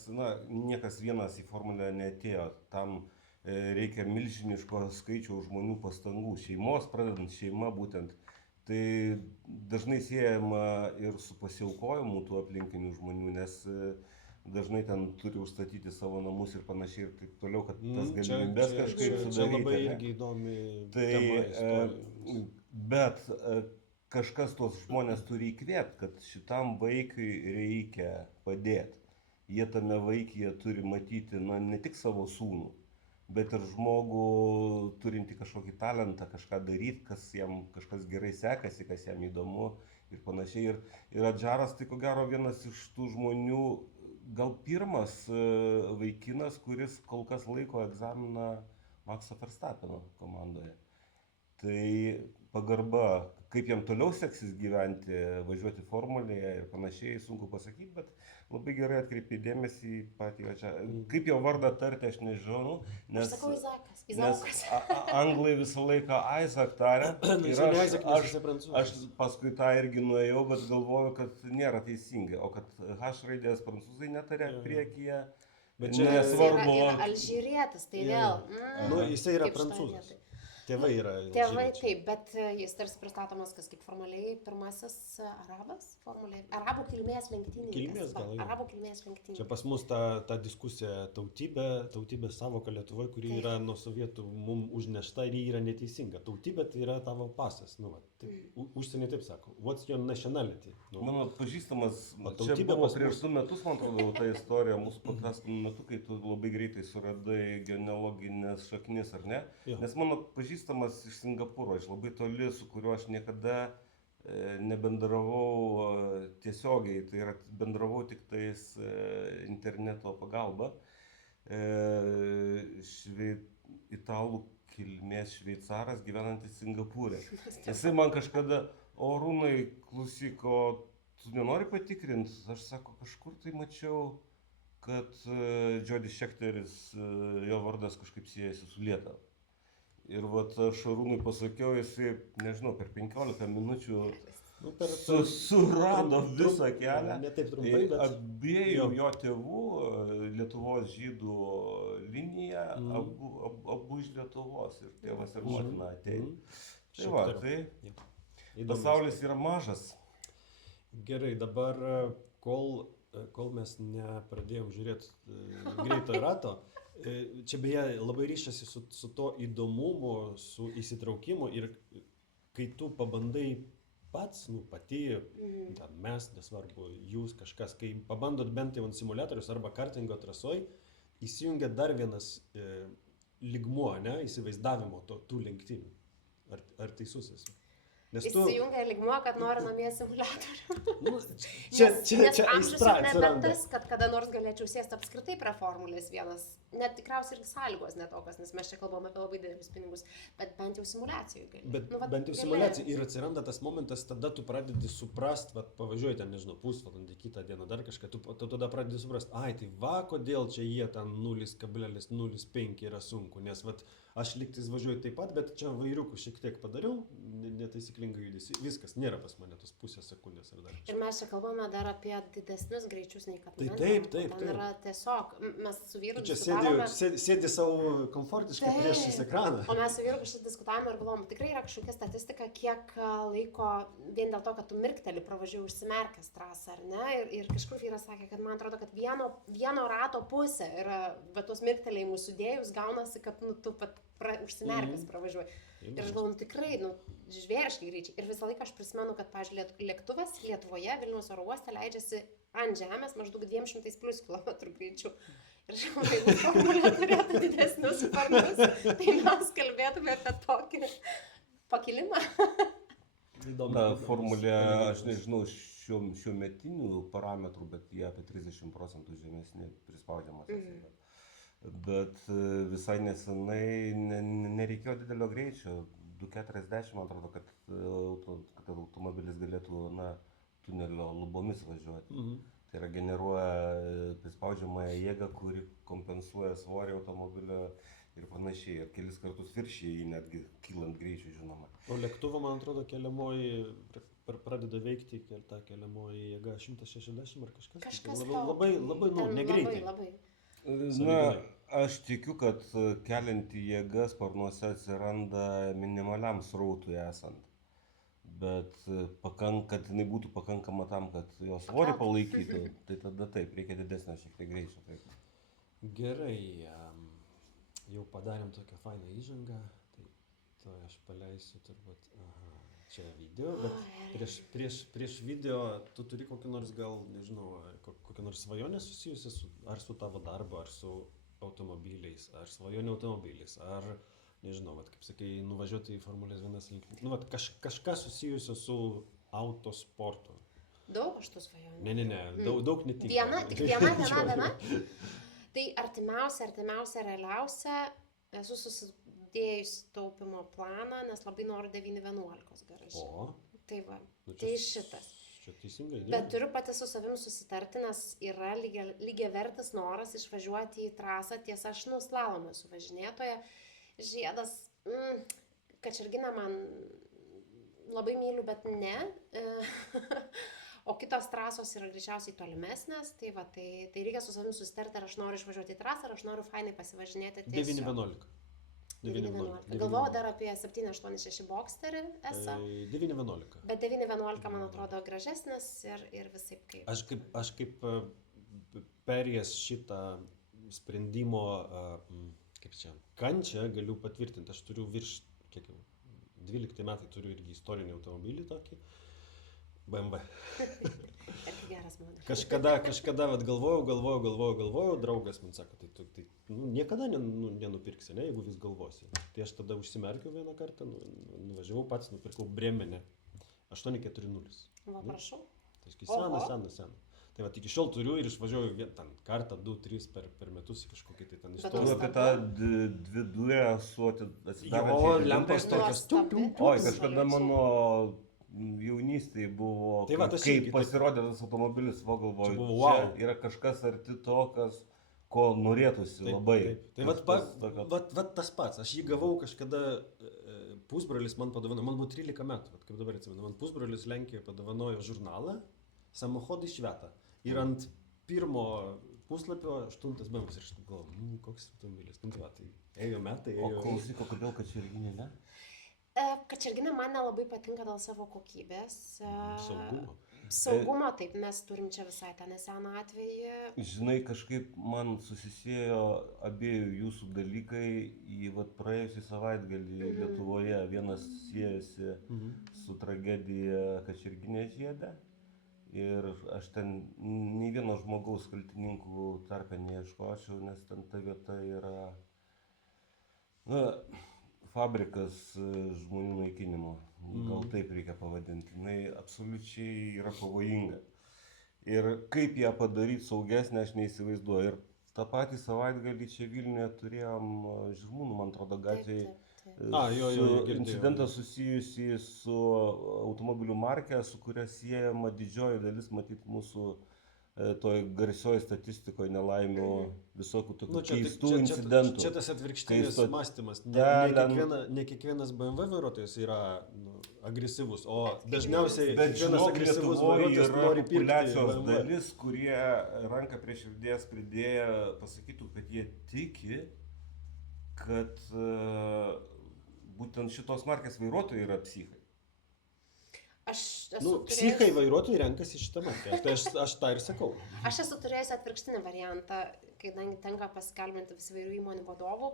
niekas vienas į formulę neatėjo, tam reikia milžiniško skaičiaus žmonių pastangų, šeimos, pradedant šeima būtent tai dažnai siejama ir su pasiaukojimu tų aplinkinių žmonių, nes dažnai ten turi užstatyti savo namus ir panašiai ir taip toliau, kad tas galimybės kažkaip sudaryti. Čia labai irgi įdomi tema istorija. Bet kažkas tuos žmonės turi įkvėpti, kad šitam vaikui reikia padėti. Jie tame vaikyje turi matyti ne tik savo sūnų, bet ir žmogų turinti kažkokį talentą, kažką daryti, kažkas gerai sekasi, kas jam įdomu ir panašiai. Ir Adžaras tai ko gero vienas iš tų žmonių, gal pirmas vaikinas, kuris kol kas laiko egzaminą Maxo Verstappeno komandoje. Tai pagarba, kaip jam toliau seksis gyventi, važiuoti formulėje ir panašiai, sunku pasakyti, bet labai gerai atkreipė dėmesį į patį Adžarą. Kaip jo vardą tarti, aš nežinau, nes... Aš sakau Izaukas. Anglai visą laiką Isaac tarė. Aš paskui tą irgi nuėjau, bet galvoju, kad nėra teisingai, o kad H raidės prancūzai netarė priekyje. Bet čia nesvarbu. Yra alžyrietis, tai vėl. Jisai yra prancūzas. Tėvai yra. Tėvai taip, bet jis tarsi pristatomas kaip formaliai pirmasis arabas, arabų kilmės lenktynininkas. Kilmės gal. Arabų kilmės lenktynininkas. Čia pas mus ta diskusija tautybės savoka Lietuvoje, kuri yra nuo sovietų mums užnešta ir ji yra neteisinga. Tautybė tai yra tavo pasas. Užsienį taip sako. What's your nationality? Mano pažįstamas, čia buvo prieš 2 metus, man atrodo, ta istorija mūsų podcastų metu, kai tu labai greitai suradai genealoginės šaknis, ar ne? Nes mano pažįstamas iš Singapūro, iš labai toli, su kuriuo aš niekada nebendravau tiesiogiai, tai yra bendravau tik tais interneto pagalba. Italų kilmės šveicaras gyvenantis Singapūre. Jisai man kažkada, o Rūnai, klausyk, o tu nenori patikrinti? Aš sako, kažkur tai mačiau, kad Jody Schechteris, jo vardas kažkaip siejasi su Lietuva. Ir vat aš Arūnui pasakiau, jisai, nežinau, per 15 minučių surado visą kelią. Ne taip trumpai, bet... Abiejų jo tėvų, Lietuvos žydų linija, abu iš Lietuvos. Ir tėvas ir motina atėjo. Tai va, tai pasaulis yra mažas. Gerai, dabar kol mes nepradėjom žiūrėti greito rato, čia beje labai ryšiasi su to įdomumu, su įsitraukimu ir kai tu pabandai pats, pati, mes, nesvarbu, jūs kažkas, kai pabandot bent jau ant simuliatorius arba kartingo trasoj, įsijungia dar vienas lygmuo, įsivaizdavimo tų lenktynių. Ar teisus esi? Įsijungia lygmuo, kad nori namie simuliatorių. Čia amžius jau nebe tas, kad kada nors galėčiau sėsti apskritai prie Formulės 1. Net tikriausiai ir sąlygos netokios, nes mes čia kalbame apie labai didelius pinigus, bet bent jau simuliacijų gali. Bet bent jau simuliacijų ir atsiranda tas momentas, tada tu pradedi suprast, pavažiuoji ten, nežinau, pusvalandį, kitą dieną dar kažką, tu tada pradedi suprast, tai va, kodėl čia jie ten 0,05 yra sunku, nes aš lygtais važiuoju taip pat, bet čia vairiukų šiek tiek padariau, netaisyklingai judesi, viskas, nėra pas mane tos pusės sekundės ar dar kažkas. Ir mes čia kalbame dar apie didesnius greičius nei kad Taip. Ten yra tiesiog, mes su vyru sėdi savo komfortiškai prieš ekraną. O mes su vyru kažkaip diskutavome ir galvom, tikrai yra kažkokia statistika, kiek laiko vien dėl to, kad tu mirkteli pravažiuoji užsimerkęs trasą, ar ne? Ir kažkur vyras sakė, kad man atrodo, kad vieno rato pusė yra, bet tos mirktelėjimus sudėjus gaunasi, kad tu pat užsimerkęs pravažiuoji. Ir aš galvoju, tikrai, žvėriškai greičiai. Ir visą laiką aš prisimenu, kad, pavyzdžiui, lėktuvas Lietuvoje, Vilniaus oro uoste leidžiasi ant žemės maždaug 200 plus kilometrų greičiu. Ir aš galvoju, jeigu Formulė turėtų didesnius sparnus, tai mes kalbėtume apie tokį pakilimą. Formulė, aš nežinau šiuo metinių parametrų, bet jie apie 30% žemesni prispaudžiamas. Bet visai nesenai nereikėjo didelio greičio, 240, man atrodo, kad automobilis galėtų tunelio lubomis važiuoti. Tai yra generuoja prispaudžiamąją jėgą, kuri kompensuoja svorį automobilio ir panašiai. Ir kelis kartus viršyje jį netgi kylant greičiu, žinoma. O lėktuvo, man atrodo, keliamoji pradeda veikti ta keliamoji jėga 160 ar kažkas. Kažkas labai negreitai. Labai. Aš tikiu, kad kelianti jėga sparnuose atsiranda minimaliam srautui esant. bet kad jinai būtų pakankama tam, kad jos svorį palaikytų, tai tada taip, reikia didesnio šiek tiek greičio. Taip. Gerai, jau padarėm tokią fainą įžangą, tai to aš paleisiu turbūt, čia video, bet prieš video tu turi kokį nors gal, nežinau, kokią nors svajonę susijusią ar su tavo darbu, ar su automobiliais, ar svajonė automobiliais, ar, nežinau, kaip sakai, nuvažiuoti į Formulės 1 lenktynes, nu, kažką susijusio su autosportu. Daug aš tų svajonių. Ne, daug netik. Tik viena. Tai artimiausia, realiausia, esu susidėjus taupimo planą, nes labai noriu 911 garaže. O. Tai va, Nu, tai šitas. Čia teisingai. Bet turiu pati su savim susitarti, nes yra lygiavertis noras išvažiuoti į trasą, tiesa, aš slalomą esu važinėtoja, žiedas, Kačerginą man labai myliu, bet ne. O kitos trasos yra greičiausiai tolimesnės, tai va, tai reikia su savim susitarti, ar aš noriu išvažiuoti į trasą, ar aš noriu fainai pasivažinėti tiesiog. 911. Galvoju dar apie 786 Boxsterį esą. 911. Bet 911 man atrodo gražesnis ir visaip kaip. Aš kaip perėjęs šitą sprendimo, kaip čia, kančią galiu patvirtinti, aš turiu virš, 12 metai turiu irgi istorinį automobilį tokį. BMW. Irgi geras modelis. Kažkada vat galvojau, draugas man sako, tai niekada nenupirksi, ne, jeigu vis galvosi. Tai aš tada užsimerkiau vieną kartą, nuvažiavau pats, nupirkau Bremenę 840. Va, prašau. Tai senas. Tai va, iki šiol turiu ir išvažiuoju kartą, 2-3 per metus į kažkokį tai ten istoriją. Apie tą dvidurę su atsidarančiais. Jo, lempos tokios. Oi, kažkada mano jaunystėje buvo, tai va, kai pasirodė tas automobilis, galvoju, wow. Čia yra kažkas arti to, ko norėtųsi labai. Taip. Tai tas pats, aš jį gavau kažkada, pusbrolis man padovanojo, man buvo 13 metų, kaip dabar atsimenu, man pusbrolis Lenkijoje padovanojo žurnalą Samochodai Šveta. Ir ant pirmo puslapio 8 BMW ir aš galvoju, koks automobilis, tai ėjo metai. O klausyk, kodėl Kačerginė ne? Kačerginė man nelabai patinka dėl savo kokybės. Saugumo, taip, mes turim čia visai tą neseną atvejį. Žinai, kažkaip man susisiejo abiejų jūsų dalykai į praėjusį savaitgalį Lietuvoje. Vienas siejasi su tragedija Kačerginė žiede. Ir aš ten nei vieno žmogaus kaltininkų tarpe neieškočiau, nes ten ta vieta yra fabrikas žmonių naikinimo, gal taip reikia pavadinti, jinai absoliučiai yra pavojinga. Ir kaip ją padaryti saugesnę, aš neįsivaizduoju. Ir tą patį savaitgalį čia Vilniuje turėjom Žirmūnų, man atrodo, gatvėje incidentą susijusį su automobilių marke, su kuria siejama didžioji dalis, matyt, mūsų toj garsioji statistikoje nelaimių, visokių tokių keistų incidentų. Čia tas atvirkštinis mąstymas. Ne kiekvienas BMW vairuotojas yra agresyvus, o dažniausiai kiekvienas agresyvus vairuotojas nori pirkti populiacijos dalis, kurie ranką prie širdies pridėję pasakytų, kad jie tiki, kad būtent šitos markės vairuotojai yra psichai. Psichai vairuotojai renkasi šitą markę, tai aš tą ir sakau. Aš esu turėjusi atvirkštinį variantą, kadangi tenka pasikalbinti vis įvairių įmonių vadovų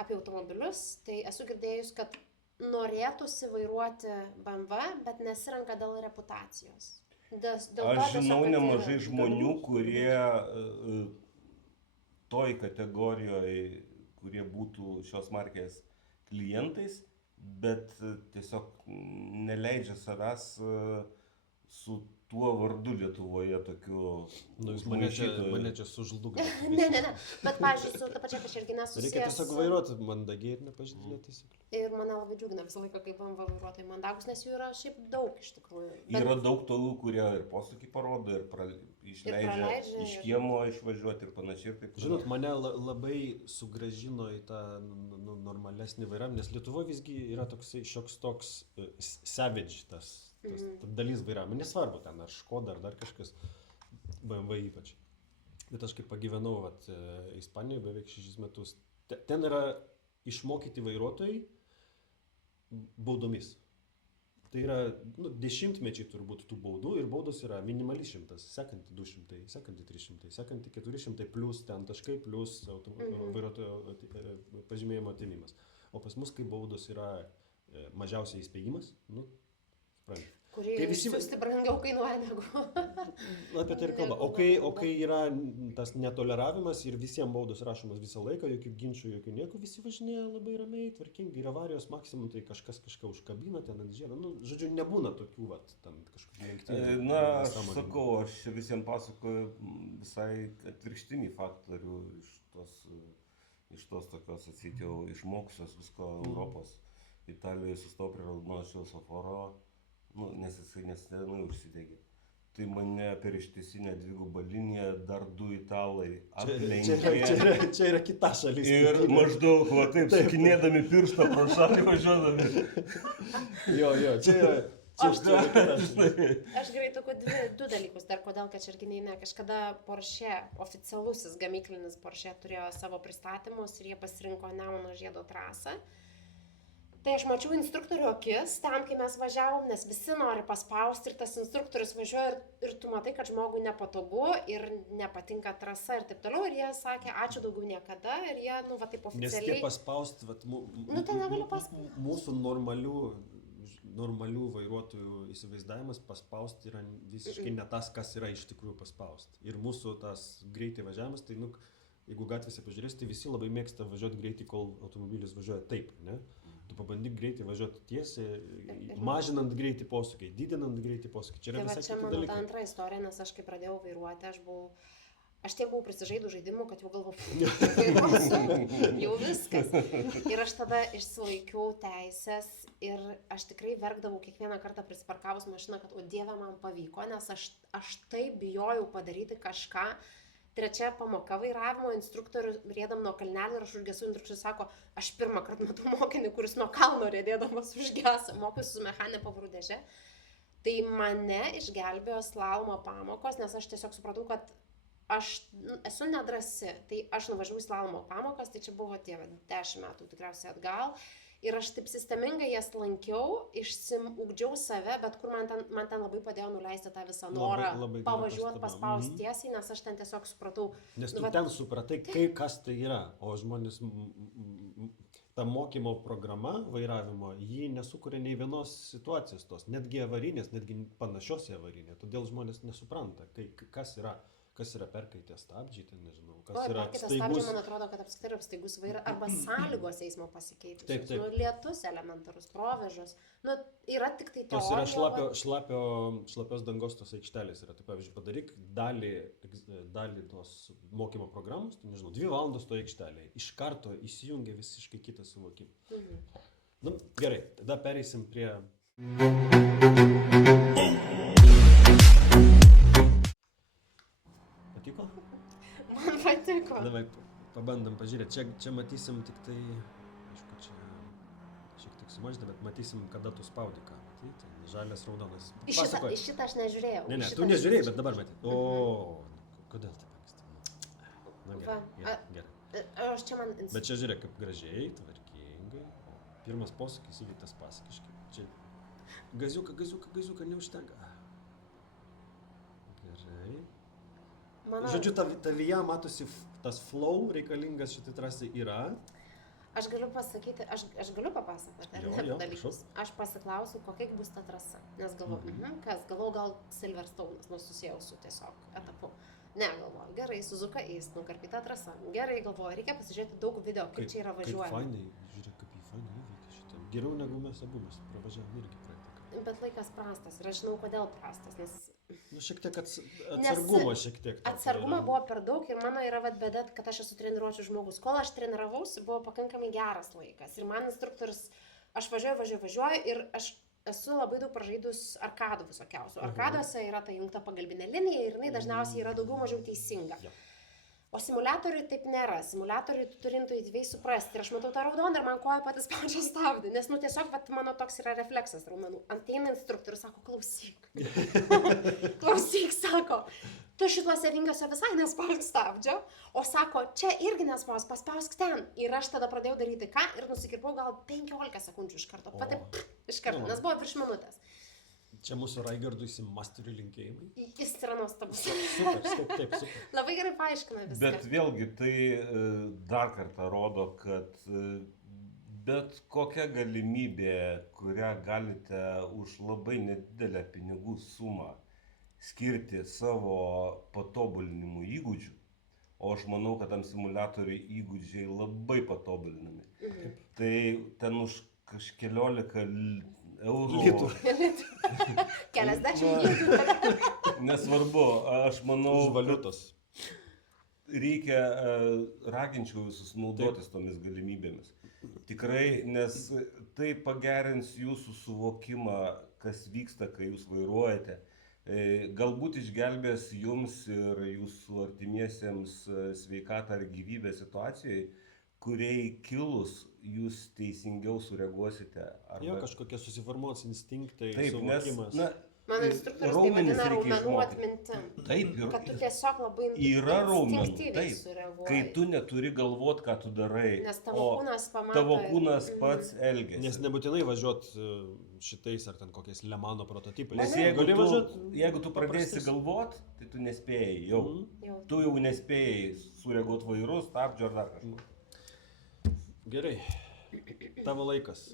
apie automobilius, tai esu girdėjus, kad norėtųsi vairuoti BMW, bet nesirenka dėl reputacijos. Aš žinau nemažai žmonių, kurie toj kategorijoje, kurie būtų šios markės klientais, bet tiesiog neleidžia savęs su tuo vardu Lietuvoje tokiu. Jūs mane čia sužlugdė. Ne, bet pavyzdžiui, su ta pačia Kačergine susijęs. Reikia tiesiog vairuoti mandagiai ir nepažeidinėti taisyklių. Ir mane labai džiugina visą laiką, kaip BMW vairuotojai mandagus, nes jų yra šiaip daug iš tikrųjų. Yra daug tolų, kurie ir posūkį parodo, ir išleidžia iš kiemo išvažiuoti ir panašiai. Žinot, mane labai sugrąžino į tą normalesnį vairavimą, nes Lietuvoje visgi yra toksai šioks toks savage tas dalis vairavimo. Nesvarbu ten ar Škoda ar dar kažkas, BMW ypač. Bet aš kaip pagyvenau Ispanijoje beveik 6 metus, ten yra išmokyti vairuotojai baudomis. Tai yra dešimtmečiai turbūt tų baudų ir baudos yra minimali 100, sekanti 200, sekanti 300, sekanti 400 plus ten taškai plus vairuotojo pažymėjimo atėmimas. O pas mus, kai baudos yra mažiausiai įspėjimas, suprantate. Kurį siūsti brangiau kainuoja negu. Apie tai ir kalba. O kai yra tas netoleravimas ir visiems baudos rašomas visą laiką, jokių ginčių, jokių nieko, visi važinėja labai ramiai, tvarkingai, ir avarijos maksimum, tai kažkas kažką užkabina ten ant žiedo. Žodžiu, nebūna tokių, ten kažkokių lenktynių. Aš sakau, aš visiems pasakoju visai atvirkštinį faktorių iš tos tokios atsitiau išmokusios visko Europos. Italijoje sustojau prie raudono šviesoforo. Nes jisai nesenai užsidegė. Tai mane per ištisinę dvigubą liniją dar 2 italai aplenkė. Čia yra kita šalis. Ir maždaug, taip, sukinėdami pirštą pro šalį važiuodami. Jo, čia yra. Aš gerai tokiu 2 dalykus dar, kodėl Kačerginėje ne. Kažkada Porsche, oficialusis gamyklinis Porsche turėjo savo pristatymus ir jie pasirinko Nemuno žiedo trasą. Tai aš mačiau instruktorių akis tam, kai mes važiavom, nes visi nori paspausti ir tas instruktorius važiuoja ir tu matai, kad žmogui nepatogu ir nepatinka trasa ir taip toliau. Ir jie sakė, ačiū daugiau niekada ir jie, taip oficialiai. Nes tie paspausti, tai negaliu paspausti. Mūsų normalių vairuotojų įsivaizdavimas paspausti yra visiškai ne tas, kas yra iš tikrųjų paspausti. Ir mūsų tas greitai važiavimas, tai jeigu gatvėse pažiūrės, tai visi labai mėgsta važiuoti greitai, kol automobilis važiuoja taip, ne? Tu pabandyk greitai važiuoti tiesiai, mažinant greitį posūkiai, didinant greitį posūkiai. Čia yra visai kiti dalykai. Tai va čia mano ta antra istorija, nes aš kai pradėjau vairuoti, aš tiek buvau prisižaidų žaidimų, kad jau galvojau, jau viskas. Ir aš tada išsilaikiau teisės ir aš tikrai verkdavau kiekvieną kartą prisiparkavus mašiną, kad o Dieve man pavyko, nes aš taip bijojau padaryti kažką. 3 pamoka vairavimo, instruktorių riedam nuo kalnelio ir aš užgesu, instruktorius sako, aš pirmą kartą matau mokinį, kuris nuo kalno riedėdamas užgesa, mokiausi su mechaninė pavarų dėžė. Tai mane išgelbėjo slalomo pamokos, nes aš tiesiog supratau, kad aš esu nedrasi. Tai aš nuvažiavau į slalomo pamokas, tai čia buvo 10 metų tikriausiai atgal. Ir aš taip sistemingai jas lankiau, išsiugdžiau save, bet kur man ten labai padėjo nuleisti tą visą norą pavažiuoti, paspausti tiesiai, nes aš ten tiesiog supratau. Nes tu ten supratai, kas tai yra, o žmonės, ta mokymo programa vairavimo, ji nesukuria nei vienos situacijos tos, netgi avarinės, netgi panašios į avarinę, todėl žmonės nesupranta, kas yra perkaitę stabdžiai, ten nežinau, kas yra staigus. Stabdžiai, man atrodo, kad apskritai yra staigus vairas, arba sąlygos eismo pasikeitusios. Taip. Lietus elementarus, provėžos. Yra tik tai tos yra šlapios dangos tos aikštelės. Yra. Tai pavyzdžiui, padaryk dalį tos mokymo programos, tai nežinau, 2 valandos to aikštelėje. Iš karto įsijungia visiškai kitą suvokimą. Gerai, tada pereisim prie... Patiko? Man patiko. Davai, pabandom pažiūrėti. Čia matysim tik tai, aišku, čia šiek tiek sumažinę, bet matysim, kada tu spaudi ką. Tai žalias, raudonas. Iš šitą aš nežiūrėjau. Ne, tu nežiūrėjai, bet dabar matyti. Kodėl taip anksti? Gerai. Aš čia man... Bet čia žiūrėk, kaip gražiai, tvarkingai. Pirmas posūkis įvyktas pasakiškai. Čia gaziuką neužtenka. Gerai. Žodžiu, tavyje matosi tas flow reikalingas šitai trasai yra. Aš galiu pasakyti, aš galiu papasakoti, ar ne dalykus. Aš pasiklausiu, kokia bus ta trasa. Nes galvoju, gal Silverstone'as, susijau su tiesiog etapu. Ne, galvoju, gerai, Suzuka East, nukarpyta trasa. Gerai, galvoju, reikia pasižiūrėti daug video, kaip čia yra važiuojama. Kaip fainai, žiūrėk, kaip jį fainai įveikia šitą. Geriau negu mes abu, mes pravažiavome irgi praeitą. Bet laikas prastas ir aš žinau, kodėl prastas, nes... Šiek tiek atsargumo šiek tiek. Atsargumo buvo per daug ir mano yra bėda, kad aš esu treniruočių žmogus. Kol aš treniravausi, buvo pakankamai geras laikas. Ir man instruktorius, aš važiuoju ir aš esu labai daug pražaidus arkadų visokiausių. Arkaduose yra ta jungta pagalbinė linija ir jinai dažniausiai yra daugiau mažiau teisinga. O simuliatoriui taip nėra. Simuliatoriui tu turi intuityviai suprasti. Ir aš matau tą raudoną ir man koja patys spaudžia stabdį. Nes, tiesiog, mano toks yra refleksas raumenų. Ateina instruktorius, sako, klausyk. Klausyk, sako, tu šituose vingiuose visai nespausk stabdžio. O sako, čia irgi paspausk ten. Ir aš tada pradėjau daryti ką? Ir nusikirpau gal 15 sekundžių iš karto. Iš karto, nes buvo virš minutės. Čia mūsų Raigardui Masterių linkėjimai. Jis yra nuostabus. Super, taip, super. Labai gerai paaiškina viską. Bet vėlgi tai dar kartą rodo, kad bet kokia galimybė, kurią galite už labai nedidelę pinigų sumą skirti savo patobulinimų įgūdžių, o aš manau, kad tam simuliatoriui įgūdžiai labai patobulinami, tai ten už kažkeliolika eurų. Litų. Keliasdešimt litų. Nesvarbu, aš manau, Už valiutos. reikia, raginčiau visus naudotis tomis galimybėmis. Tikrai, nes tai pagerins jūsų suvokimą, kas vyksta, kai jūs vairuojate. Galbūt išgelbės jums ir jūsų artimiesiems sveikatą ar gyvybę situacijoje, kuriai kilus jūs teisingiau sureaguosite. Jo, kažkokie susiformuos instinktai, Taip, nes, suvokimas. na, Mano instruktorius tai raumenis vadina reikia raumenų išmokyti. atmintim. Taip, Kad tu tiesiog labai yra raumenų, instinktyviai taip, sureaguoji. kai tu neturi galvot, ką tu darai, Nes tavo kūnas pamato. tavo kūnas pats elgiasi. Nes nebūtinai važiuot šitais ar ten kokiais Lemano prototipais. Nes jeigu tu pradėsi galvot, tai tu nespėjai jau. Jau. Tu jau nespėjai sureaguoti vairu, stabdžiu ar dar kažką. Gerai, tavo laikas.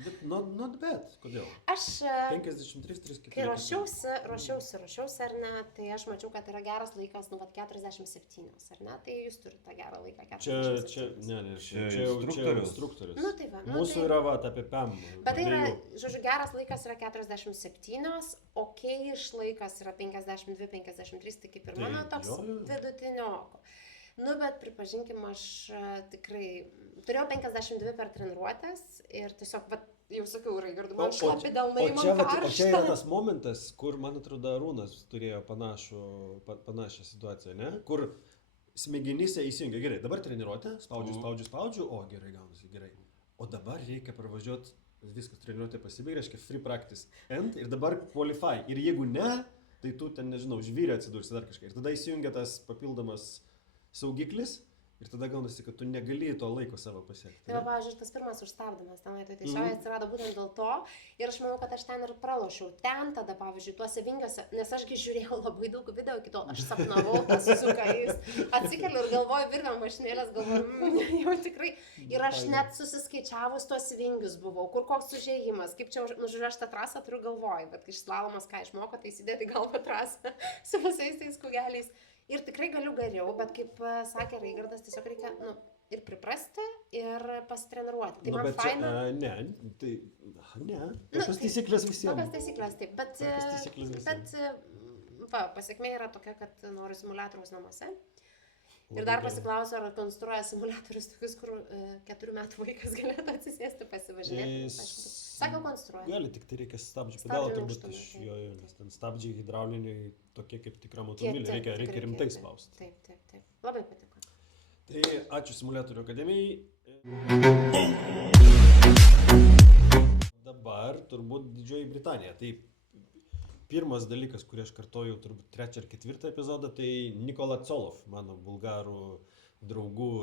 Bet not bad, kodėl? Aš, 53, 34. kai ruošiausi, ar ne, tai aš mačiau, kad yra geras laikas, 47, ar ne, tai jūs turite tą gerą laiką, 47. Čia instruktorius. Nu, tai va, Mūsų tai... yra apie PEM. Bet tai yra, žodžiu, geras laikas yra 47, okeiš laikas yra 52, 53, tai kaip ir mano toks vidutinioko. Nu, bet pripažinkim, aš tikrai turėjau 52 per treniruotės ir tiesiog, jau sakiau, Raigardui, man šlapi delnai, man karšta. O čia yra tas momentas, kur, man atrodo, Arūnas turėjo panašią situaciją, ne? Kur smegenyse įsijungia, gerai, dabar treniruotė, spaudžiu, o gerai gaunasi, gerai. O dabar reikia pravažiuoti, viskas treniruotė pasibaigė, reiškia free practice end ir dabar qualify. Ir jeigu ne, tai tu ten, nežinau, žvyrė atsidursi dar kažką. Ir tada įsijungia tas papildomas saugiklis ir tada gaunasi, kad tu negali to laiko savo pasiekti. Tai va, pavyzdžiui, tas pirmas užstabdymas, tenai tai tiesiog atsirado būtent dėl to ir aš manau, kad aš ten ir pralošiau. Ten tada, pavyzdžiui, tuose vingiuose, nes ašgi žiūrėjau labai daug video iki to, aš sapnavau tą suzuką, atsikeliu ir galvoju, virvėm mašinėlės, galvoju, jau tikrai. Ir aš net susiskaičiavus tuos vingius buvau, kur koks užėjimas, kaip čia, žiūrėjau, aš tą trasą turiu galvoj, bet kai išslalomas, ką išmoko, tai įsidėti galvą trasą su visais tais kugeliais. Ir tikrai galiu geriau, bet kaip sakė Raigardas, tiesiog reikia ir priprasti, ir pasitreniruoti. Tai man faina. Tokios taisyklės visiems. Tokios taisyklės, taip. Bet pasiekmė yra tokia, kad noriu simuliatoriaus namuose. Ir dar pasiklausiu, ar konstruoja simuliatorius tokius, kur 4 metų vaikas galėtų atsisėsti, pasivažinėti. Sakau, konstruoja. Gali, tik tai reikia stabdžių pedalą turbūt iš jo, nes ten stabdžiai hidrauliniai tokie kaip tikram automobiliui, reikia rimtai spausti. Taip. Labai patiko. Tai ačiū Simuliatorių akademijai. Dabar turbūt Didžioji Britanija. Tai pirmas dalykas, kurį aš kartoju turbūt 3 ar 4 epizodą, tai Nikola Colov, mano bulgarų draugų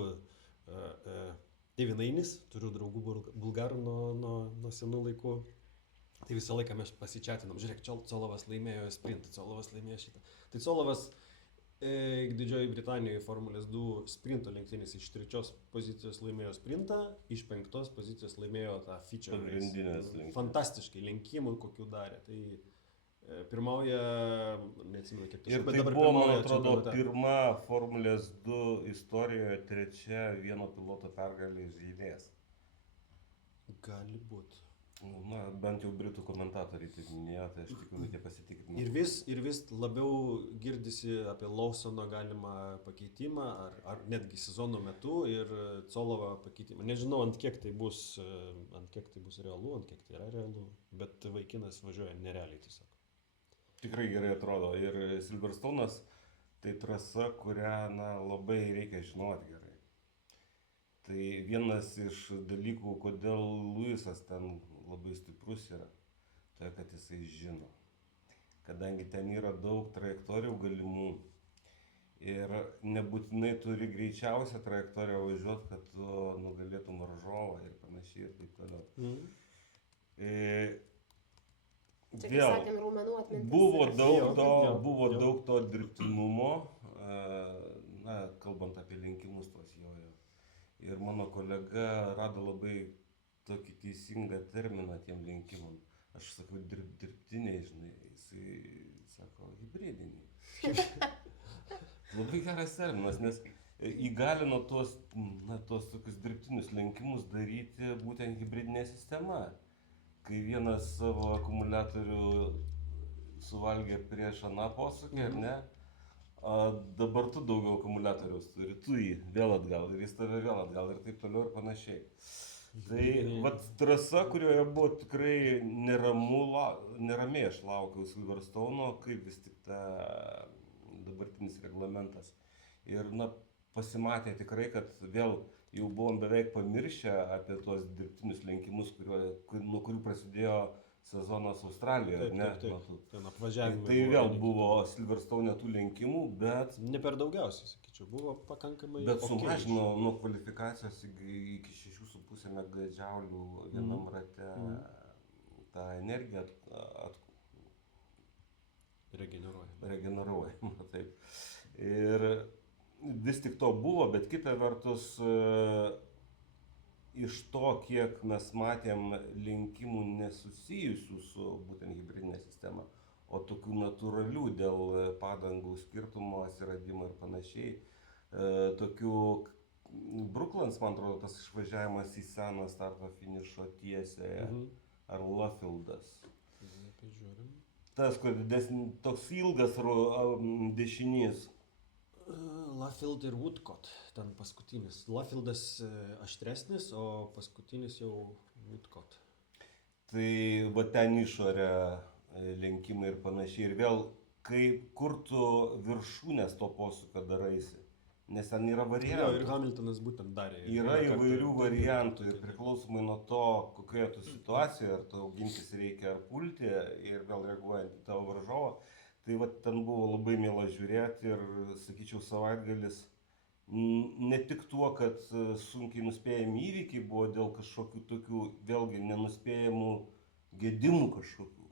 tėvynainis. Turiu draugų bulgarų nuo senų laikų. Tai visą laiką mes pasičiatinom. Žiūrėk, Colovas laimėjo sprintą, Colovas laimėjo šitą. Tai Colovas Didžioji Britanijoje Formulės 2 sprinto lenktynės iš 3 pozicijos laimėjo sprintą, iš 5 pozicijos laimėjo tą feature. Pagrindinės lenktynės. Fantastiškai lenkimų kokių darė. Tai pirmauja, neatsimenu kiek ir tai buvo, man atrodo, pirma Formulės 2 istorijoje 3 vieno piloto pergalė iš eilės. Gali būti. Na, bent jau britų komentatoriai taip minėjo, tai aš tikiu, kad jie pasitikrinti. Ir vis labiau girdisi apie Lawsono galimą pakeitimą, ar netgi sezono metu ir Colovo pakeitimą. Nežinau, ant kiek tai bus realu, ant kiek tai yra realu, bet vaikinas važiuoja nerealiai tiesiog. Tikrai gerai atrodo. Ir Silverstone'as tai trasa, kurią labai reikia žinoti gerai. Tai vienas iš dalykų, kodėl Luisas ten labai stiprus yra, tai kad jisai žino. Kadangi ten yra daug trajektorijų galimų Ir nebūtinai turi greičiausią trajektoriją važiuoti, kad tu nugalėtum varžovą ir panašiai ir taip toliau. Čia, kaip sakėm, raumenų atmintis. Buvo daug to dirbtinumo, kalbant apie lenkimus tos jojo. Ir mano kolega rado labai tokį teisingą terminą tiem lenkimam. Aš sakau, dirbtiniai, žinai, jisai sako, hibridiniai. Labai geras terminas, nes įgalino tuos tokius dirbtinius lenkimus daryti būtent hibridinė sistema. Kai vienas savo akumuliatorių suvalgė prieš aną posūkį, ar ne? Dabar tu daugiau akumuliatoriaus turi, tu jį vėl atgal ir jis tave vėl atgal ir taip toliau ir panašiai. Tai vat trasa, kurioje buvo tikrai neramiai aš laukiau Silverstone'o, kaip vis tik dabartinis reglamentas. Ir pasimatė tikrai, kad vėl jau buvom beveik pamiršę apie tuos dirbtinius lenkimus, nuo kurių prasidėjo sezonas Australijoje. Ten apvažiavimai. Tai vėl buvo Silverstone'e tų lenkimų, bet... Ne per daugiausiai, sakyčiau, buvo pakankamai... Bet sumažino nuo kvalifikacijos iki 6,5 megadžiaulių vienam rate tą energiją regeneruoja. Taip. Ir vis tik to buvo, bet kita vertus, iš to, kiek mes matėm lenkimų nesusijusių su būtent hibridinė sistema, o tokių natūralių dėl padangų skirtumo atsiradimo ir panašiai, tokių Brooklands, man atrodo, tas išvažiavimas į seną starto finišo tiesėje, ar Luffieldas. Tas, kur toks ilgas dešinys. Luffield ir Woodcote, ten paskutinis. Luffieldas aštresnis, o paskutinis jau Woodcote. Tai va ten išorė lenkimai ir panašiai. Ir vėl, kur tu viršūnės to posūkio daraisi. Nes ten yra variantų. Jo, ir Hamiltonas būtent darė. Yra įvairių variantų ir priklausomai nuo to, kokioje tu situacijoje, ar tu gintis reikia ar pulti ir vėl reaguojant į tavo varžovą. Tai va ten buvo labai miela žiūrėti ir, sakyčiau, savaitgalis ne tik tuo, kad sunkiai nuspėjami įvykiai buvo dėl kažkokių tokių, vėlgi, nenuspėjamų gedimų kažkokių.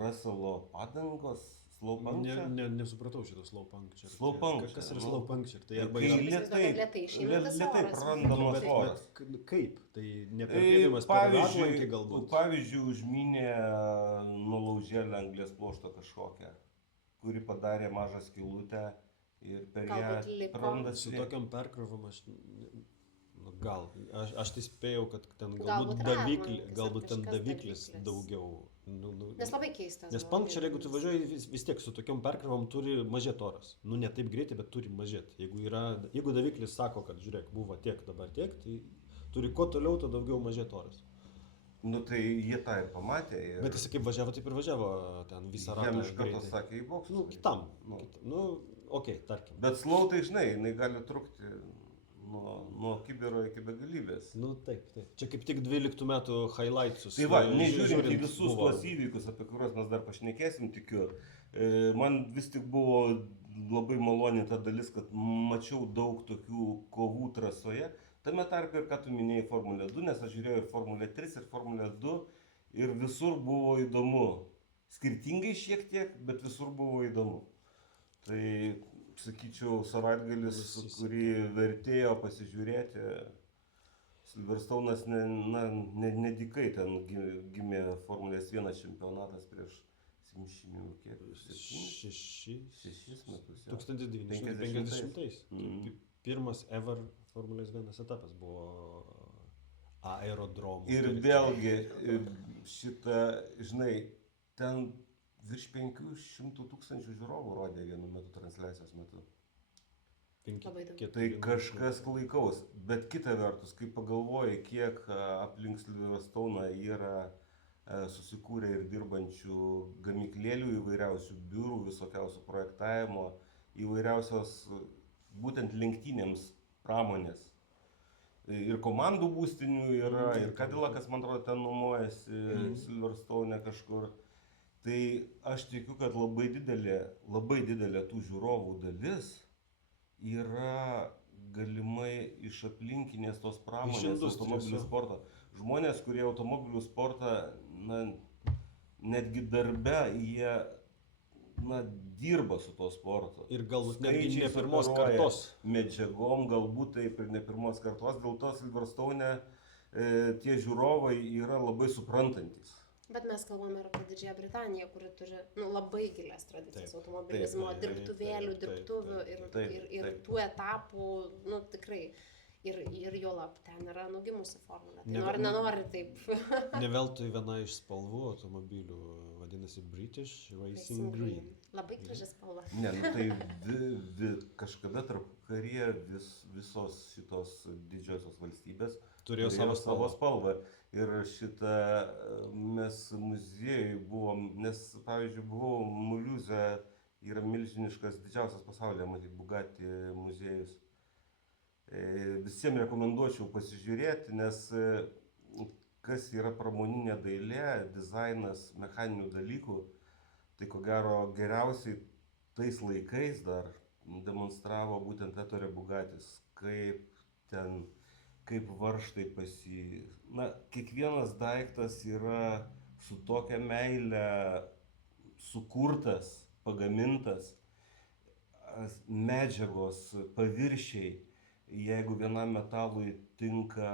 Russelo padangos, slow puncture? Nesupratau šitą slow puncture. Slow puncture. Kas yra slow puncture? Tai arba lėtai prarandamas oras. Kaip? Tai neperpėdimas per atlankį galbūt? Pavyzdžiui, užmynė nulaužėlę anglies pluoštą kažkokią, kuri padarė mažą skylutę ir per ją praranda su tokiam perkrovom aš tai spėjau, kad ten galbūt ten daviklis daugiau. Nes labai keistas. Nes puncture, jeigu tu važiuoji vis tiek su tokiom perkrovom turi mažėti oras. Ne taip greitai, bet turi mažėti. Jeigu daviklis sako, kad žiūrėk, buvo tiek, dabar tiek, tai turi kuo toliau, to daugiau mažėti oras. Tai jie tą ir pamatė. Bet jis kaip važiavo, taip ir važiavo ten visą ratą. Jam iš karto sakė į boksą. Kitam. Tarkim. Bet slow tai žinai, jinai gali trukti nuo kibiro iki begalybės. Taip. Čia kaip tik 12 metų highlightsus. Tai va, nežiūrint į visus tuos įvykius, apie kuriuos mes dar pašnekėsim, tikiu, man vis tik buvo labai maloni ta dalis, kad mačiau daug tokių kovų trasoje. Tame tarpe ir ką tu minėjai Formulė 2, nes aš žiūrėjau ir Formulė 3, ir Formulė 2 ir visur buvo įdomu. Skirtingai šiek tiek, bet visur buvo įdomu. Tai, sakyčiau, savaitgalis, kurį vertėjo pasižiūrėti. Silverstone'as nedikai ten gimė Formulės 1 čempionatas prieš 6 metus. 1950. Pirmas ever Formulės 1 etapas buvo aerodromų. Ir vėlgi šitą, žinai, ten virš 500 000 žiūrovų rodė vienu metu transliacijos metu. Tai kažkas klaikaus, bet kita vertus, kai pagalvoji, kiek aplink Silverstone'ą yra susikūrę ir dirbančių gamyklėlių, įvairiausių biurų, visokiausių projektavimo, įvairiausios būtent lenktynėms pramonės. Ir komandų būstinių yra, ir Cadillacas, man atrodo, ten nuomojasi Silverstone'e kažkur. Tai aš tikiu, kad labai didelė tų žiūrovų dalis yra galimai iš aplinkinės tos pramonės industrijos, automobilių jo. sporto. Žmonės, kurie automobilių sportą, na, netgi darbe, jie, na, dirba su to sportu. Ir galbūt netgi ne Skaičiais pirmos operuoja, kartos. Medžiagom galbūt taip ir ne pirmos kartos, dėl to Silverstone tie žiūrovai yra labai suprantantis. Bet mes kalbame ir apie Didžiąją Britaniją, kuri turi labai gilias tradicijas Taip, automobilizmo, taip, dirbtuvėlių, taip, taip, dirbtuvių taip, taip, ir taip. tų etapų, nu tikrai. Ir juolab, ten yra nugimusi formulė. Tai Ne- nori, nenori, taip. Ne veltui viena iš spalvų automobilių vadinasi British Racing Green. Labai graži spalva. Ne, nu tai kažkada tarpukaryje visos šitos didžiosios valstybės Turėjo savo spalvą. spalvą. Ir šitą mes muziejui buvom, nes, pavyzdžiui, buvau Muliuze, yra milžiniškas, didžiausias pasaulyje, matyt, Bugatti muziejus. Visiems rekomenduočiau pasižiūrėti, nes kas yra pramoninė dailė, dizainas mechaninių dalykų, tai ko gero geriausiai tais laikais dar demonstravo būtent Ettore Bugattis, kaip varžtai pas jį. Na, kiekvienas daiktas yra su tokia meile sukurtas, pagamintas, medžiagos, paviršiai. Jeigu vienam metalui tinka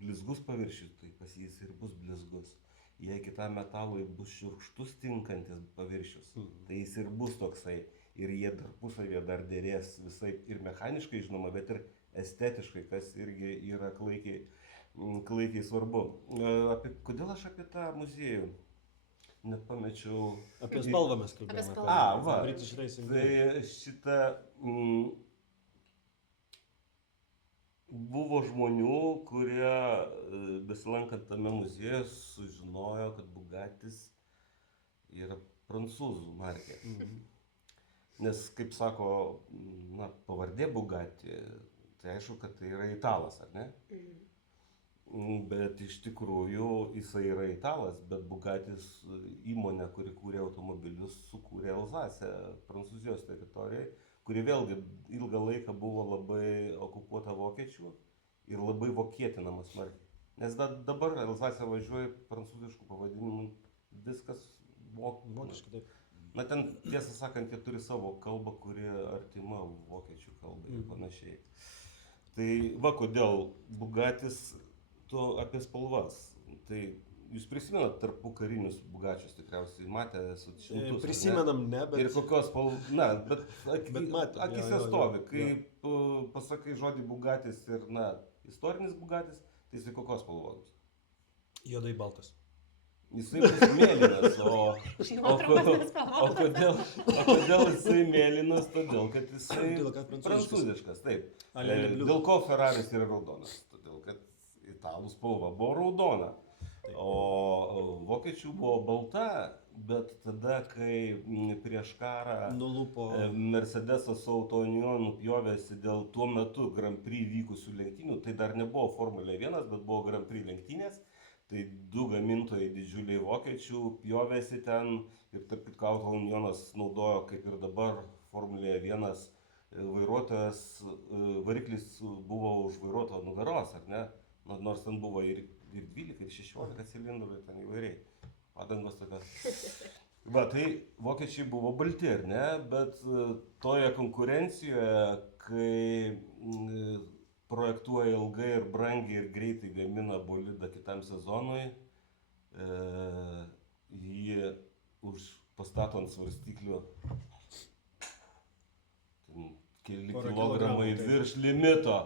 blizgus paviršius, tai pas jis ir bus blizgus. Jei kitam metalui bus šiurkštus tinkantis paviršius, tai jis ir bus toksai. Ir jie tarpusavyje dar dėrės visai ir mechaniškai, žinoma, bet ir estetiškai, kas irgi yra klaikiai svarbu. Kodėl aš apie tą muziejų net pamečiau? Apie spalvą mes Apie kalbėjome. spalvą. Va. British Racing Green. Tai šitą buvo žmonių, kurie besilankant tame muziejuje sužinojo, kad Bugattis yra prancūzų markė. Nes, kaip sako, na, pavardė Bugatti, tai aišku, kad tai yra italas, ar ne? Bet iš tikrųjų jisai yra italas, bet Bugattis įmonė, kuri kūrė automobilius, sukūrė Alzase, Prancūzijos teritorijoje, kuri vėlgi ilgą laiką buvo labai okupuota vokiečių ir labai vokietinama smarkiai. Nes dabar Alzase važiuoja prancūziškų pavadinimų, viskas Vokiškai taip. Na ten, tiesą sakant, jie turi savo kalbą, kuri artima vokiečių kalbai ir panašiai. Tai va kodėl Bugattis to apie spalvas. Tai jūs prisimenat tarpukarinius Bugatčius tikriausiai, matę šimtus. Prisimenam, ne, bet... Ir kokios spalvos, na, bet matėm, akise jo, stovi. jo. Kai pasakai žodį Bugattis ir, na, istorinis Bugattis, tai jisai kokios spalvos? Juodai baltas. Jisai bus mėlynas, o kodėl jisai mėlynas? Todėl, kad jisai Todėl, kad prancūziškas, taip. Alele Blue. Dėl ko Ferraris yra raudonas? Todėl, kad italų spalva buvo raudona. O vokiečių buvo balta, bet tada, kai prieš karą Nulupo. Mercedesas su Autonionu pjovėsi dėl tuo metu Grand Prix vykusių lenktynių, tai dar nebuvo Formulė 1, bet buvo Grand Prix lenktynės. Tai du gamintojai didžiuliai vokiečių pjovėsi ten ir tarp kitko Autonionas naudojo, kaip ir dabar Formulėje 1, vairuotojas, variklis buvo už vairuotojo nugaros, ar ne? Nors ten buvo ir 12, ir 16 cilindrų, ten įvairiai, padangos tokios. Va, tai vokiečiai buvo balti, ar ne? Bet toje konkurencijoje, kai projektuoja ilgai ir brangiai ir greitai gamina bolidą kitam sezonui, jį pastato ant svarstyklių keli kilogramai virš limito.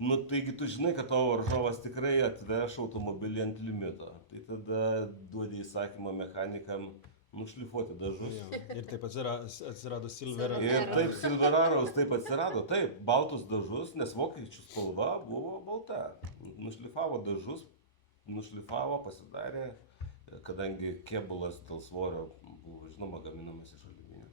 Nu, taigi tu žinai, kad tavo varžovas tikrai atveš automobilį ant limito. Tai tada duodi įsakymą mechanikam nušlifuoti dažus. Jo. Ir taip atsirado Silvera. Ir taip Silveraros taip atsirado, taip, baltus dažus, nes vokiečių spalva buvo balta. Nušlifavo dažus, pasidarė, kadangi kėbulas dėl svorio buvo, žinoma, gaminamas iš aliuminio.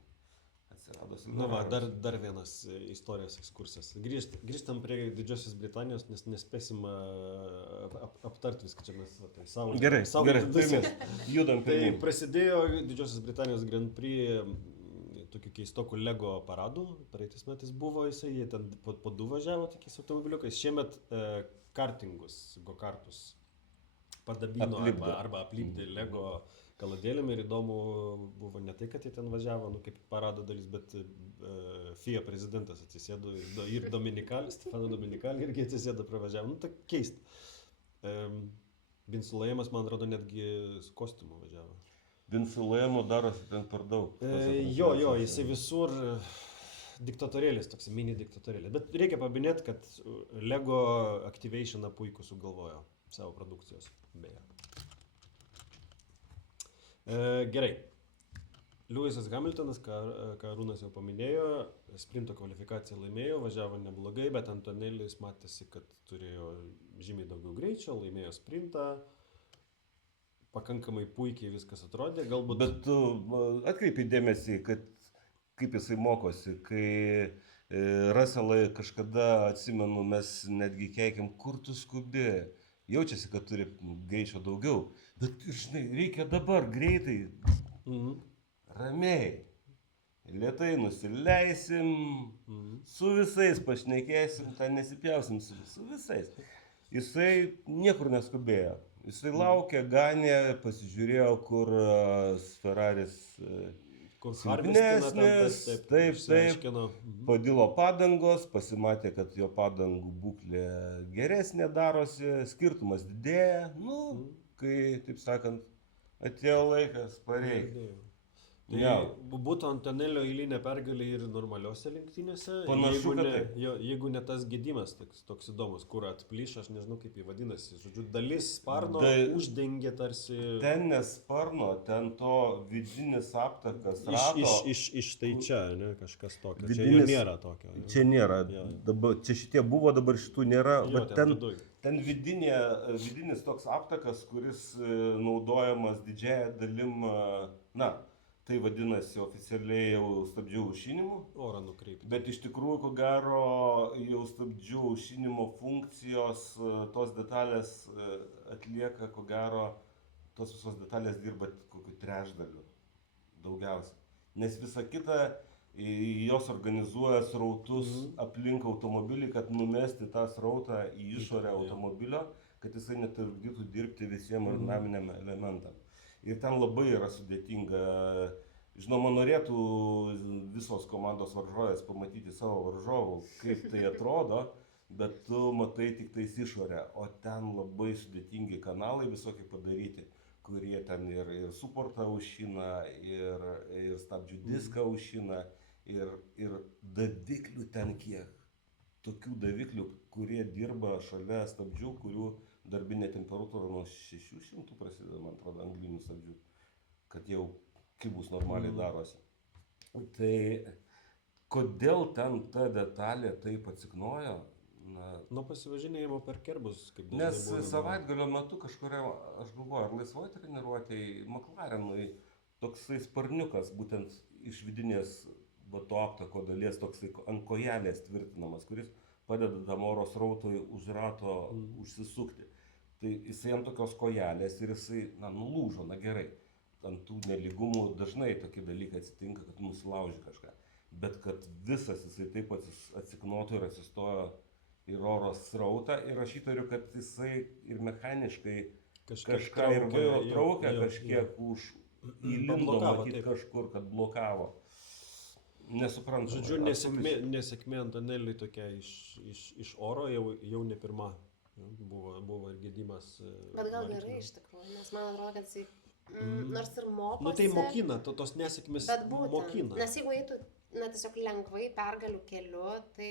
Atsirado Na Silveraros. va, dar vienas istorijos ekskursas. Grįžtam prie Didžiosios Britanijos, nes nespėsim aptarti viską čia mes. Tai savo, Gerai, savo pirmės, viskas. judam Tai pirmyn. prasidėjo Didžiosios Britanijos Grand Prix tokių keistokų Lego paradų, praeitais metais buvo jisai, jie ten po du važiavo tokiais automobiliukais, šiemet kartingus, go-kartus padabino arba aplipdė Lego kaladėlėm ir įdomu buvo ne tai, kad jie ten važiavo, nu kaip parado dalis, bet FIA prezidentas atsisėdo ir Stefano Dominicali irgi atsisėdo pravažiavo, nu tai keista. Vinsulėjimas, man atrodo, netgi su kostiumu važiavo. Vinsulėjimo darosi ten per daug. Jo, jisai visur diktatorėlis, toks mini diktatorėlis. Bet reikia paminėti, kad Lego Activationą puikų sugalvojo savo produkcijos, beje. Gerai. Lewisas Hamiltonas, ką Arūnas jau paminėjo, sprinto kvalifikaciją laimėjo, važiavo neblogai, bet Antonelis matėsi, kad turėjo žymiai daugiau greičio, laimėjo sprintą. Pakankamai puikiai viskas atrodė, galbūt... Bet tu atkreipi dėmesį, kad kaip jisai mokosi, kai Russellai kažkada, atsimenu, mes netgi keikėm, kur tu skubi, jaučiasi, kad turi greičio daugiau, bet, žinai, reikia dabar greitai, ramiai, lėtai nusileisim, su visais pašnekėsim, ten nesipjausim, su visais. Jisai niekur neskubėjo. Jisai laukė, ganė, pasižiūrėjo, kur Ferraris silpnesnis, taip, padilo padangos, pasimatė, kad jo padangų būklė geresnė darosi, skirtumas didėja, kai, taip sakant, atėjo laikas, pareikia. Tai būtų Antonelio eilinė pergalė ir normaliuose lenktynėse, Panašu, jeigu ne tas gedimas toks įdomus, kur atplyš, aš nežinau kaip jį vadinasi, žodžiu, dalis sparno uždengė tarsi... Ten nesparno, ten to vidinis aptakas rato. Iš tai čia, ne, kažkas tokio, čia jau nėra tokio. Čia nėra, čia šitie buvo, dabar šitų nėra, bet ten vidinis toks aptakas, kuris naudojamas didžiąją dalim, tai vadinasi oficialiai jau stabdžių aušinimu. Orą nukreipti. Bet iš tikrųjų, ko gero, jau stabdžių aušinimo funkcijos, tos detalės atlieka, ko gero, tos visos detalės dirba kokiu trečdaliu, daugiausiai. Nes visa kita, jos organizuoja srautus aplink automobilį, kad numesti tą srautą į išorę automobilio, kad jisai netrukdytų dirbti visiems aerodinaminiam elementam. Ir ten labai yra sudėtinga, žinoma, norėtų visos komandos varžovės pamatyti savo varžovų, kaip tai atrodo, bet tu matai tik tais išorę, o ten labai sudėtingi kanalai visokie padaryti, kurie ten ir suportą aušina, ir stabdžių diską aušina, ir daviklių ten kiek. Tokių daviklių, kurie dirba šalia stabdžių, kurių darbinė temperatūra nuo 600 prasideda, man atrodo, anglinių stabdžių, kad jau kibus normaliai darosi. Tai kodėl ten ta detalė taip atsiknojo? Nuo pasivažinėjimo per kerbus, kaip dažnai Nes savaitgalio metu kažkuria, aš galvoju, ar laisvoj treniruotėj McLarenui toksai sparniukas, būtent iš vidinės to aptako dalies, toksai ant kojelės tvirtinamas, kuris padeda tam oro srautui už rato užsisukti. Tai jisai ant tokios kojelės ir jisai, nulūžo, gerai. Ant tų nelygumų dažnai tokie dalykai atsitinka, kad nusilauži kažką. Bet kad visas jisai taip atsiknotų ir atsistojo ir oro srautą. Ir aš įtariu, kad jisai ir mechaniškai kažką ir vairo traukia, kažkiek įlindo matyti kažkur, kad blokavo. Nesuprantu. Žodžiu, nesėkmė Antoneliui tokia iš oro jau ne pirma. Buvo ir gedimas. Bet gal gerai iš tikrųjų, nes man atrodo, kad jisai nors ir mokosi. Nu tai mokina, tos nesėkmės mokina. Nes jeigu eitų tiesiog lengvai pergalių keliu, tai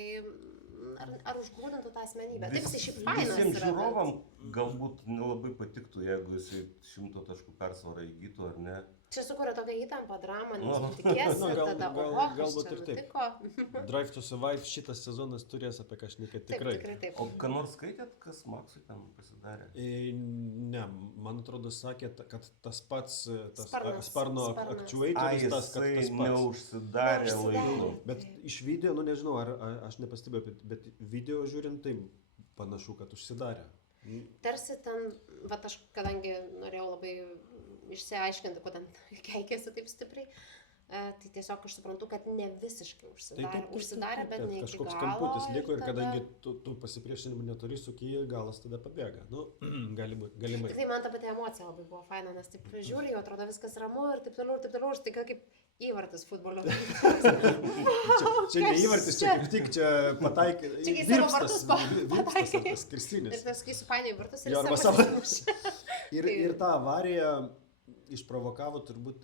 ar užgrūdintų tą asmenybę. Taip jisai šiaip fainas yra. Visiems žiūrovam galbūt nelabai patiktų, jeigu jisai 100 taškų persvarą įgytų ar ne. Čia sukuria tokią įtampą dramą, nes tikėsi tada, kas čia nutiko. Drive to Survive šitas sezonas turės apie ką šnekėti tikrai. Taip. O ką nors skaitėt, kas Maksui ten pasidarė? Ne, man atrodo, sakė, kad tas pats sparno actuatorius, tas pats. Neužsidarė laiku. Bet iš video, nežinau, ar aš nepastebėjau, bet video žiūrint, tai panašu, kad užsidarė. Tarsi ten, aš kadangi norėjau labai išsiaiškinti, kodėl keikėsi taip stipriai, tai tiesiog aš suprantu, kad ne visiškai Taip, užsidarė, bet ne iki kažkoks galo. kamputis liko ir tada- kadangi tu pasipriešinimų neturi, suki ir galas tada pabėga. Nu, galimai. Tik tai man ta pati emocija labai buvo faina, nes taip žiūri, jau atrodo viskas ramu ir taip toliau, ir tai kaip įvartis futbolio. Čia ne įvartis, čia kaip tik čia pataikė. Čia kai savo vartus pataikė. Tas kristinis. Ir tas, kai supainioji vartus ir Jo, arba savo savo- mušė. Ir tą avariją išprovokavo turbūt,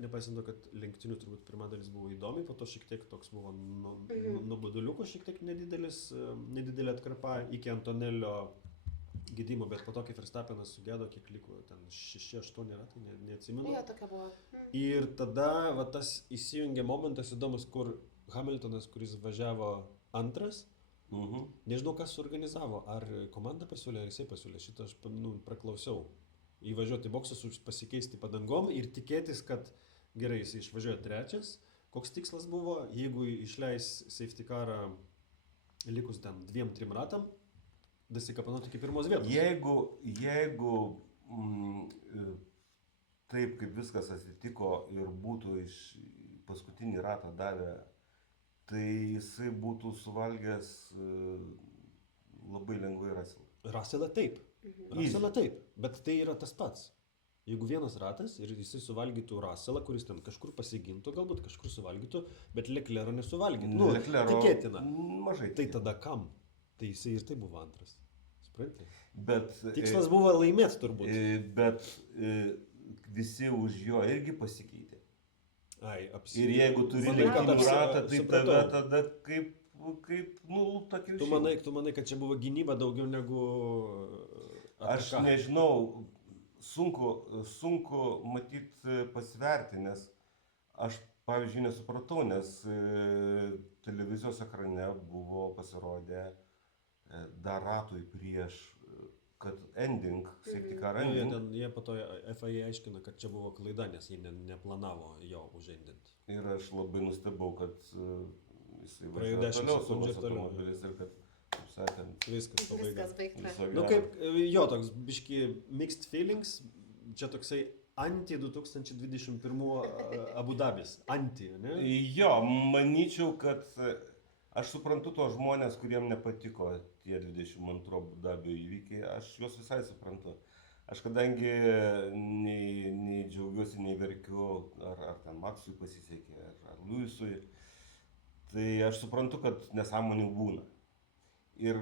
nepaisant to, kad lenktynių turbūt pirma dalis buvo įdomi, po to šiek tiek toks buvo nuoboduliuko, šiek tiek nedidelė atkarpa iki Antonelio gydimo, bet po to, kai Verstappenas sugėdo, kiek liko, ten 6-8 ratai, neatsimenu. Jo, tokia buvo. Ir tada va, tas įsijungė momentas įdomus, kur Hamiltonas, kuris važiavo antras, nežinau, kas suorganizavo, ar komanda pasiūlė, ar jisai pasiūlė, šitą aš praklausiau. Įvažiuoti į boksus, pasikeisti padangom ir tikėtis, kad gerai, jis išvažiuoja trečias. Koks tikslas buvo, jeigu išleis safety carą likus ten 2-3 ratam, dasikapanoti iki pirmos vietos. Jeigu taip kaip viskas atsitiko ir būtų iš paskutinį ratą davę, tai jisai būtų suvalgęs labai lengvai Russellą. Russellą taip. Russellą taip, bet tai yra tas pats. Jeigu vienas ratas ir jisai suvalgytų Russellą, kuris ten kažkur pasigintų, galbūt kažkur suvalgytų, bet Leclerc'o nesuvalgytų. Tikėtina. Mažai. Tai tada kam? Tai jisai ir tai buvo antras. Supranti? Bet tikslas buvo laimėti turbūt. Bet visi už jo irgi pasikeitė. Ir jeigu turi lenktynių ratą, tai tave tada kaip tokia išėjai. Tu manai, kad čia buvo gynyba daugiau negu ataka? Aš nežinau, sunku matyti pasverti, nes aš, pavyzdžiui, nesupratau, nes televizijos ekrane buvo pasirodę dar ratui prieš, kad ending, safety car ending. Jie po to FIA aiškina, kad čia buvo klaida, nes jie neplanavo jo užendinti. Ir aš labai nustebau, kad jisai praėjo važiuoja 10 toliau su sekundžių automobilis ir kad, kaip sakant, viskas baigta. Kaip, jo, toks biški mixed feelings, čia toksai anti-2021 Abu Dabis, ne? Jo, manyčiau, kad aš suprantu tos žmonės, kuriem nepatiko tie 22 Abu Dabio įvykiai, aš juos visai suprantu. Aš kadangi nei džiaugiuosi, nei verkiu, ar ten Maksui pasisekė, ar Luisui, tai aš suprantu, kad nesąmonių būna. Ir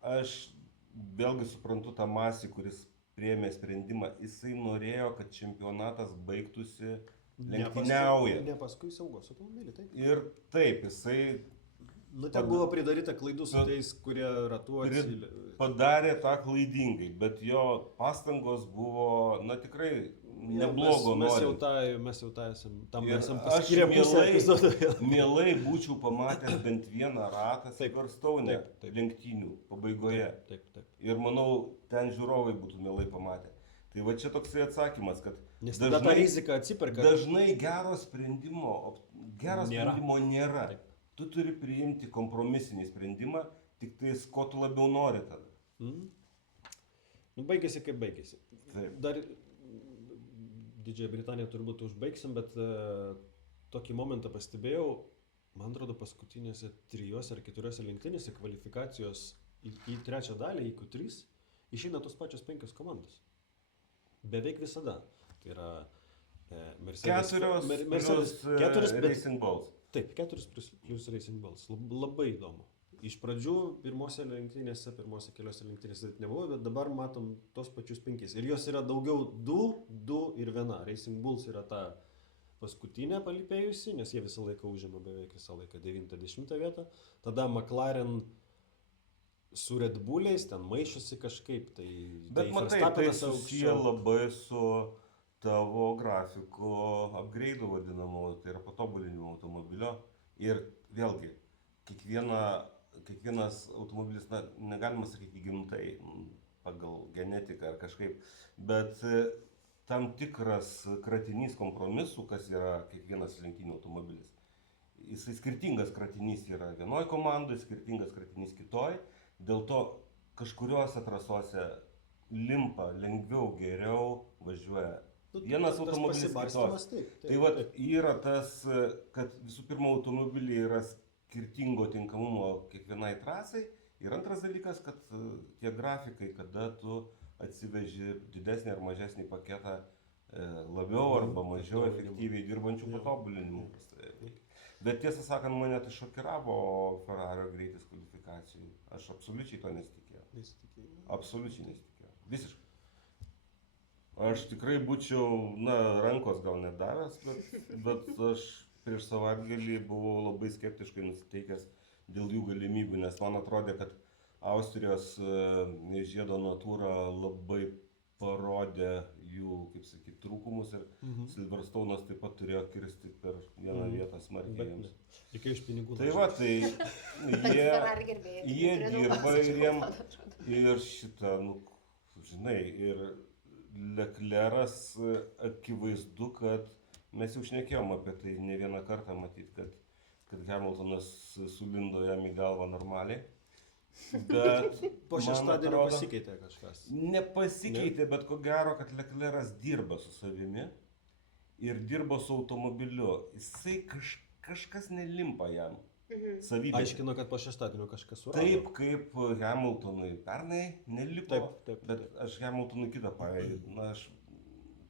aš vėlgi suprantu tą Masį, kuris priėmė sprendimą, jisai norėjo, kad čempionatas baigtųsi lenktyniaujant. Ne paskui saugos automobilį, taip. Ir taip, jisai ten buvo pridaryta klaidų su tais, kurie ratuoti. Padarė tą klaidingai, bet jo pastangos buvo, tikrai neblogo nori. Mes jau tą esam paskyrę pusę epizodą. Mielai būčiau pamatęs bent vieną ratą Silverstone lenktynių pabaigoje. Taip. Ir manau, ten žiūrovai būtų mielai pamatę. Tai va čia toksai atsakymas, kad nes tada ta rizika atsiperka. Dažnai gero sprendimo nėra. Taip. Tu turi priimti kompromisinį sprendimą, tik tais ko tu labiau nori tada. Baigėsi kaip baigėsi. Taip. Dar Didžiąją Britaniją turbūt užbaigsim, bet tokį momentą pastebėjau, man atrodo, paskutinėse 3 ar 4 lenktynėse kvalifikacijos į trečią dalį, į Q3, išeina tos pačios 5 komandos. Beveik visada. Tai yra Mercedes. 4 Racing Balls. Taip, 4 plus Racing Balls. Labai įdomu. Iš pradžių pirmose keliose lenktynėse nebuvo, bet dabar matom tos pačius 5. Ir jos yra daugiau 2 ir 1. Racing Bulls yra ta paskutinė palipėjusi, nes jie visą laiką užima beveik visą laiką 90 vietą. Tada McLaren su Red Bullais ten maišosi kažkaip. Bet matai, tai susiję labai su tavo grafiko upgrade'u vadinamu, tai yra patobulinimo automobilio. Ir vėlgi, kiekvienas automobilis, negalima sakyti gimtai pagal genetiką ar kažkaip, bet tam tikras kratinys kompromisų, kas yra kiekvienas lenktynių automobilis. Jisai skirtingas kratinys yra vienoj komandai, skirtingas kratinys kitoj, dėl to kažkuriuose trasose limpa lengviau, geriau, važiuoja Vienas automobilis pasibarstymas, kitos. taip. Tai vat yra tas, kad visų pirma automobiliai yra skirtingo tinkamumo kiekvienai trasai. Ir antras dalykas, kad tie grafikai, kada tu atsiveži didesnį ar mažesnį paketą labiau arba mažiau efektyviai dirbančių patobulinimų. Bet tiesą sakant, mane tai šokiravo Ferrario greitis kvalifikacijų. Aš absoliučiai to nesitikėjau. Absoliučiai nesitikėjau. Visiškai. Aš tikrai būčiau, rankos gal nedavęs, bet aš prieš savaitgalį buvau labai skeptiškai nusiteikęs dėl jų galimybių, nes man atrodė, kad Austrijos žiedo natūra labai parodė jų, kaip sakyti, trūkumus ir Silverstone'as taip pat turėjo kirsti per vieną vietą smarkiai jiems. Reikia iš pinigų. Tai va, tai jie dirba ir šitą, žinai, ir Leclerc'as akivaizdu, kad mes jau šnekėjom apie tai ne vieną kartą matyt, kad Hamiltonas sulindo jam į galvą normaliai. Bet po šeštadienio pasikeitė kažkas. Nepasikeitė, bet ko gero, kad Leclerc'as dirba su savimi ir dirba su automobiliu. Jisai kažkas nelimpa jam. Savybė. Aiškino, kad po šeštadienio kažkas surado. Taip kaip Hamiltonui pernai nelipo, taip. Bet aš Hamiltonui kitą pavyzdį. Aš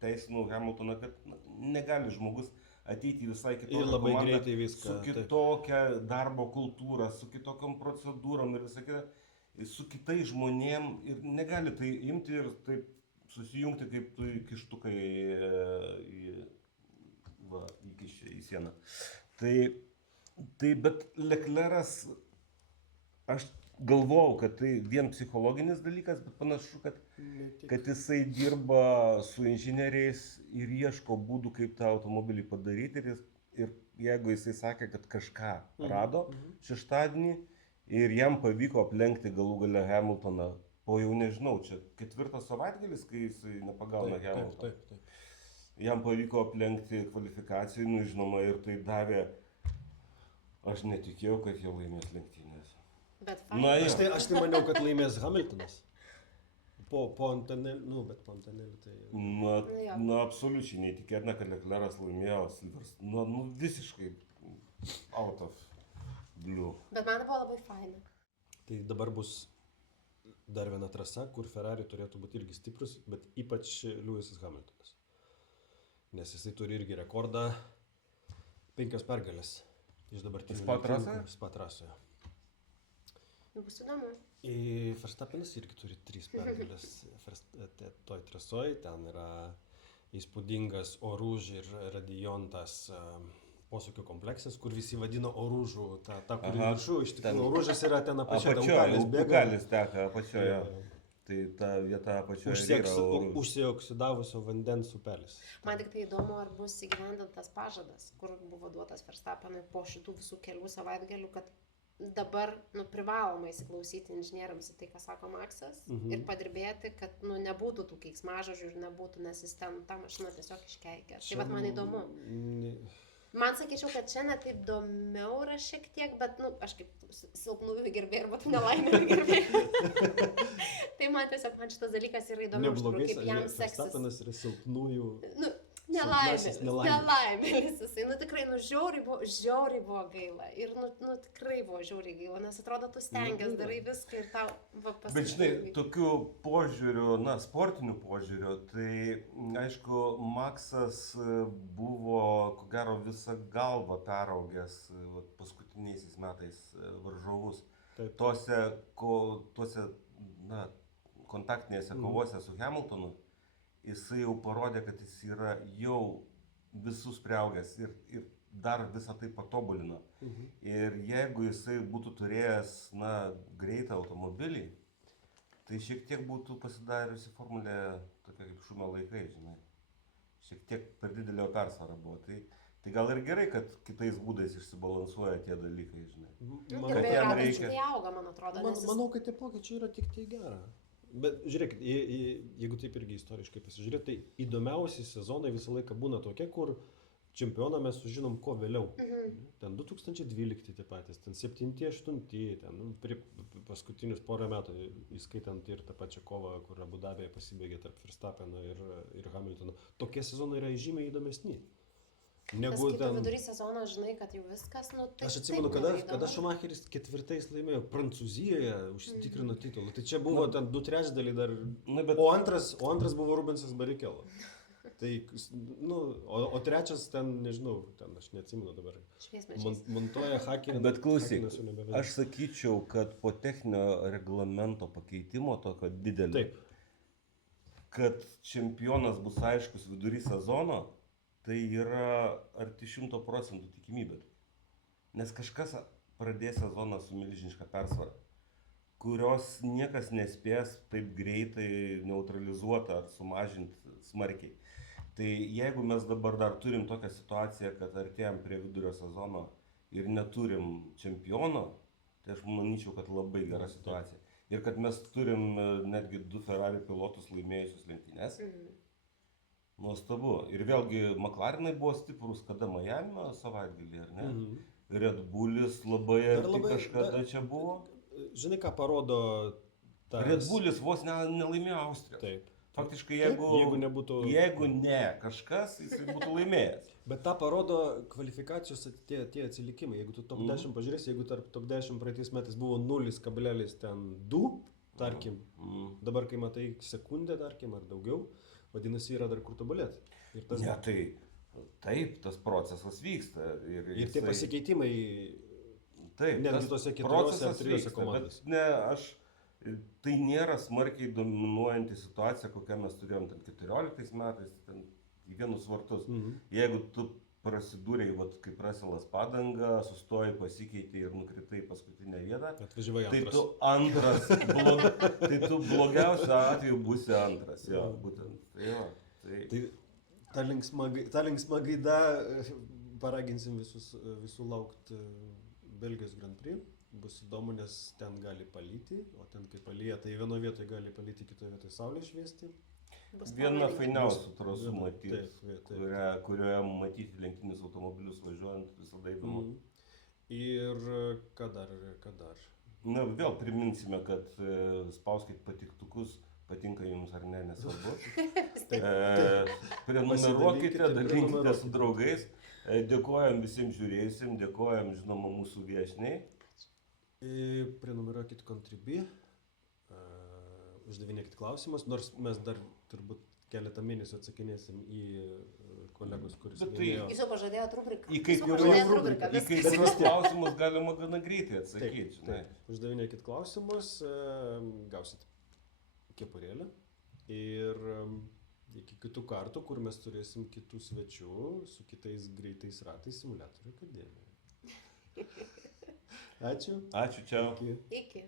teisinau Hamiltoną, kad negali žmogus ateiti visai kitokią labai komandą, greitai viską, su kitokia darbo kultūra, su kitokiom procedūrom ir visą kitą, su kitais žmonėm ir negali tai imti ir taip susijungti kaip tu kištukai įkiščia į sieną. Tai bet Leclerc'as, aš galvojau, kad tai vien psichologinis dalykas, bet panašu, kad jisai dirba su inžinieriais ir ieško būdų, kaip tą automobilį padaryti. Ir jeigu jisai sakė, kad kažką rado šeštadienį ir jam pavyko aplenkti galų gale Hamiltoną, po jau nežinau, čia 4 savaitgalis, kai jisai nepagauna Hamiltoną. Jam pavyko aplenkti kvalifikacijų, žinoma, ir tai davė. Aš netikėjau, kad jie laimės lenktynės. Aš tai maniau, kad laimės Hamiltonas. Po Antonelli, bet po Antonelli tai... Absoliučiai neįtikėtina, kad Leclerc'as laimėjo Silverstone. Visiškai out of blue. Bet man buvo labai faina. Tai dabar bus dar viena trasa, kur Ferrari turėtų būti irgi stiprus, bet ypač Lewisas Hamiltonas. Nes jisai turi irgi rekordą 5 pergalės. Iš dabartinių Spa trasoje. Bus įdomu. Verstappenas irgi turi 3 pergalės toj trasoje. Ten yra įspūdingas Oruž ir Radiontas posūkio kompleksas, kur visi vadino Oružų, ta kuri viršų. Iš tikrųjų, Oružas yra ten apačioje. Upelis teka apačioje. Tai ta vieta apačioje yra užsioksidavusio vandens upelis. Man tik tai įdomu, ar bus įgyvendintas pažadas, kur buvo duotas Verstappenui po šitų visų kelių savaitgalių, kad dabar privaloma įsiklausyti inžinieriams į tai, ką sako Maksas, ir padirbėti, kad nebūtų tų keiksmažodžių ir nebūtų, nes jis ten tą mašiną tiesiog iškeikė. Tai vat man įdomu. Man sakyčiau, kad čia net įdomiau yra šiek tiek, bet, aš kaip silpnųjų gerbėjų arba nelaimėlių gerbėjų. Tai man tiesiog, šitas dalykas yra įdomiau, kaip jam seksis. Verstappenas yra silpnųjų... Nelaimėlis jisai, tikrai, žiauriai buvo gaila. Ir, tikrai buvo žiauriai gaila, nes atrodo, tu stengiasi, darai viską ir tau pasakyti. Bet žinai, tokiu požiūriu, sportiniu požiūriu, tai, aišku, Maksas buvo, ko gero, visą galvą peraugęs paskutiniaisiais metais varžovus. Tuose kontaktinėse kovose su Hamiltonu. Jisai jau parodė, kad jis yra jau visus priaugęs ir dar visą tai patobulino. Ir jeigu jisai būtų turėjęs, greitą automobilį, tai šiek tiek būtų pasidariusi formulė tokia kaip šumio laikai, žinai. Šiek tiek per didelio persvara buvo. Tai gal ir gerai, kad kitais būdais išsibalansuoja tie dalykai, žinai. Kad jam reikia. Tai auga, man atrodo. Manau, kad tie pokyčiai yra tik tai gera. Bet žiūrėkit, jeigu taip irgi istoriškai pasižiūrėt, tai įdomiausi sezonai visą laiką būna tokie, kur čempioną mes sužinom ko vėliau. Ten 2012 tie patys, ten 7-8, ten prie paskutinius porą metų, įskaitant ir tą pačią kovą, kur Abu Dabėje pasibaigė tarp Verstappeno ir Hamiltono. Tokie sezonai yra žymiai įdomesni. Negu ten vidury sezono žinai, kad jau viskas, tai aš atsimenu, kada Schumacheris 4 laimėjo Prancūzijoje, užsitikrino titulą. Tai čia buvo ten 2/3 dar, o antras buvo Rubensas Barrichello. Tai, o trečias ten, nežinau, ten aš neatsimenu dabar. Montoja Hakinė. Bet klausyk, aš sakyčiau, kad po techninio reglamento pakeitimo tokio didelio, taip, kad čempionas bus aiškus vidury sezono, tai yra arti 100% tikimybė. Nes kažkas pradės sezoną su milžiniška persvara, kurios niekas nespės taip greitai neutralizuoti ar sumažinti smarkiai. Tai jeigu mes dabar dar turim tokią situaciją, kad artėjom prie vidurio sezono ir neturim čempiono, tai aš manyčiau, kad labai gera situacija. Ir kad mes turim netgi 2 Ferrari pilotus laimėjusius lentynes. Nuostabu. Ir vėlgi McLarenai buvo stiprus kada Miamio savaitgalį, ar ne? Red Bullis labai arti kažkada čia buvo. Žinai, ką parodo tas... Red Bullis vos nelaimėjo Austrijos. Taip. Faktiškai, jeigu ne kažkas, jis būtų laimėjęs. Bet tą parodo kvalifikacijos tie atsilikimai. Jeigu tu top 10 pažiūrėsi, jeigu tarp top 10 praeitais metais buvo 0,2, tarkim, dabar kai matai sekundę, tarkim, ar daugiau, vadinasi, yra dar kur tobulėti. Ne, taip, tas procesas vyksta. Ir tie pasikeitimai, netgi tose 4-3 komandose. Bet ne, tai nėra smarkiai dominuojanti situacija, kokią mes turėjom ten 14 metais, ten į vienus vartus. Jeigu tu prasidūrei, kaip Russellas padangą, sustojai, pasikeitei ir nukritai paskutinę vietą, tai tu blogiausiu atveju būsi antras. Jo, būtent. Tai ta linksma gaida paraginsim visų laukti Belgijos Grand Prix. Bus įdomu, nes ten gali palyti, o ten kai palyja, tai vienoje vietoje gali palyti, kitoje vietoje saulė šviesti. Viena fainiausių trasų matyti, kurioje matyti lenktyninius automobilius važiuojant visada įdomu. Ir ką dar? Na, vėl priminsime, kad spauskit patiktukus, patinka jums ar ne, nesvarbu. Prenumeruokite, dalinkite su draugais. Dėkojam visiems žiūrėjusiem, dėkojam, žinoma, mūsų viešniai. Prenumeruokit Contribui, uždavinėkit klausimus, nors mes dar turbūt keletą mėnesių atsakinėsim į kolegos, kuris laimėjo. Jūs jau pažadėjot rubriką. Į kai kuriuos klausimus galima gana greitai atsakyti. Taip. Uždavinėkit klausimus, gausit kepurėlę ir iki kitų kartų, kur mes turėsim kitų svečių su kitais greitais ratais simuliatorių akademijoje. Ačiū. Ačiū, čiau. Iki.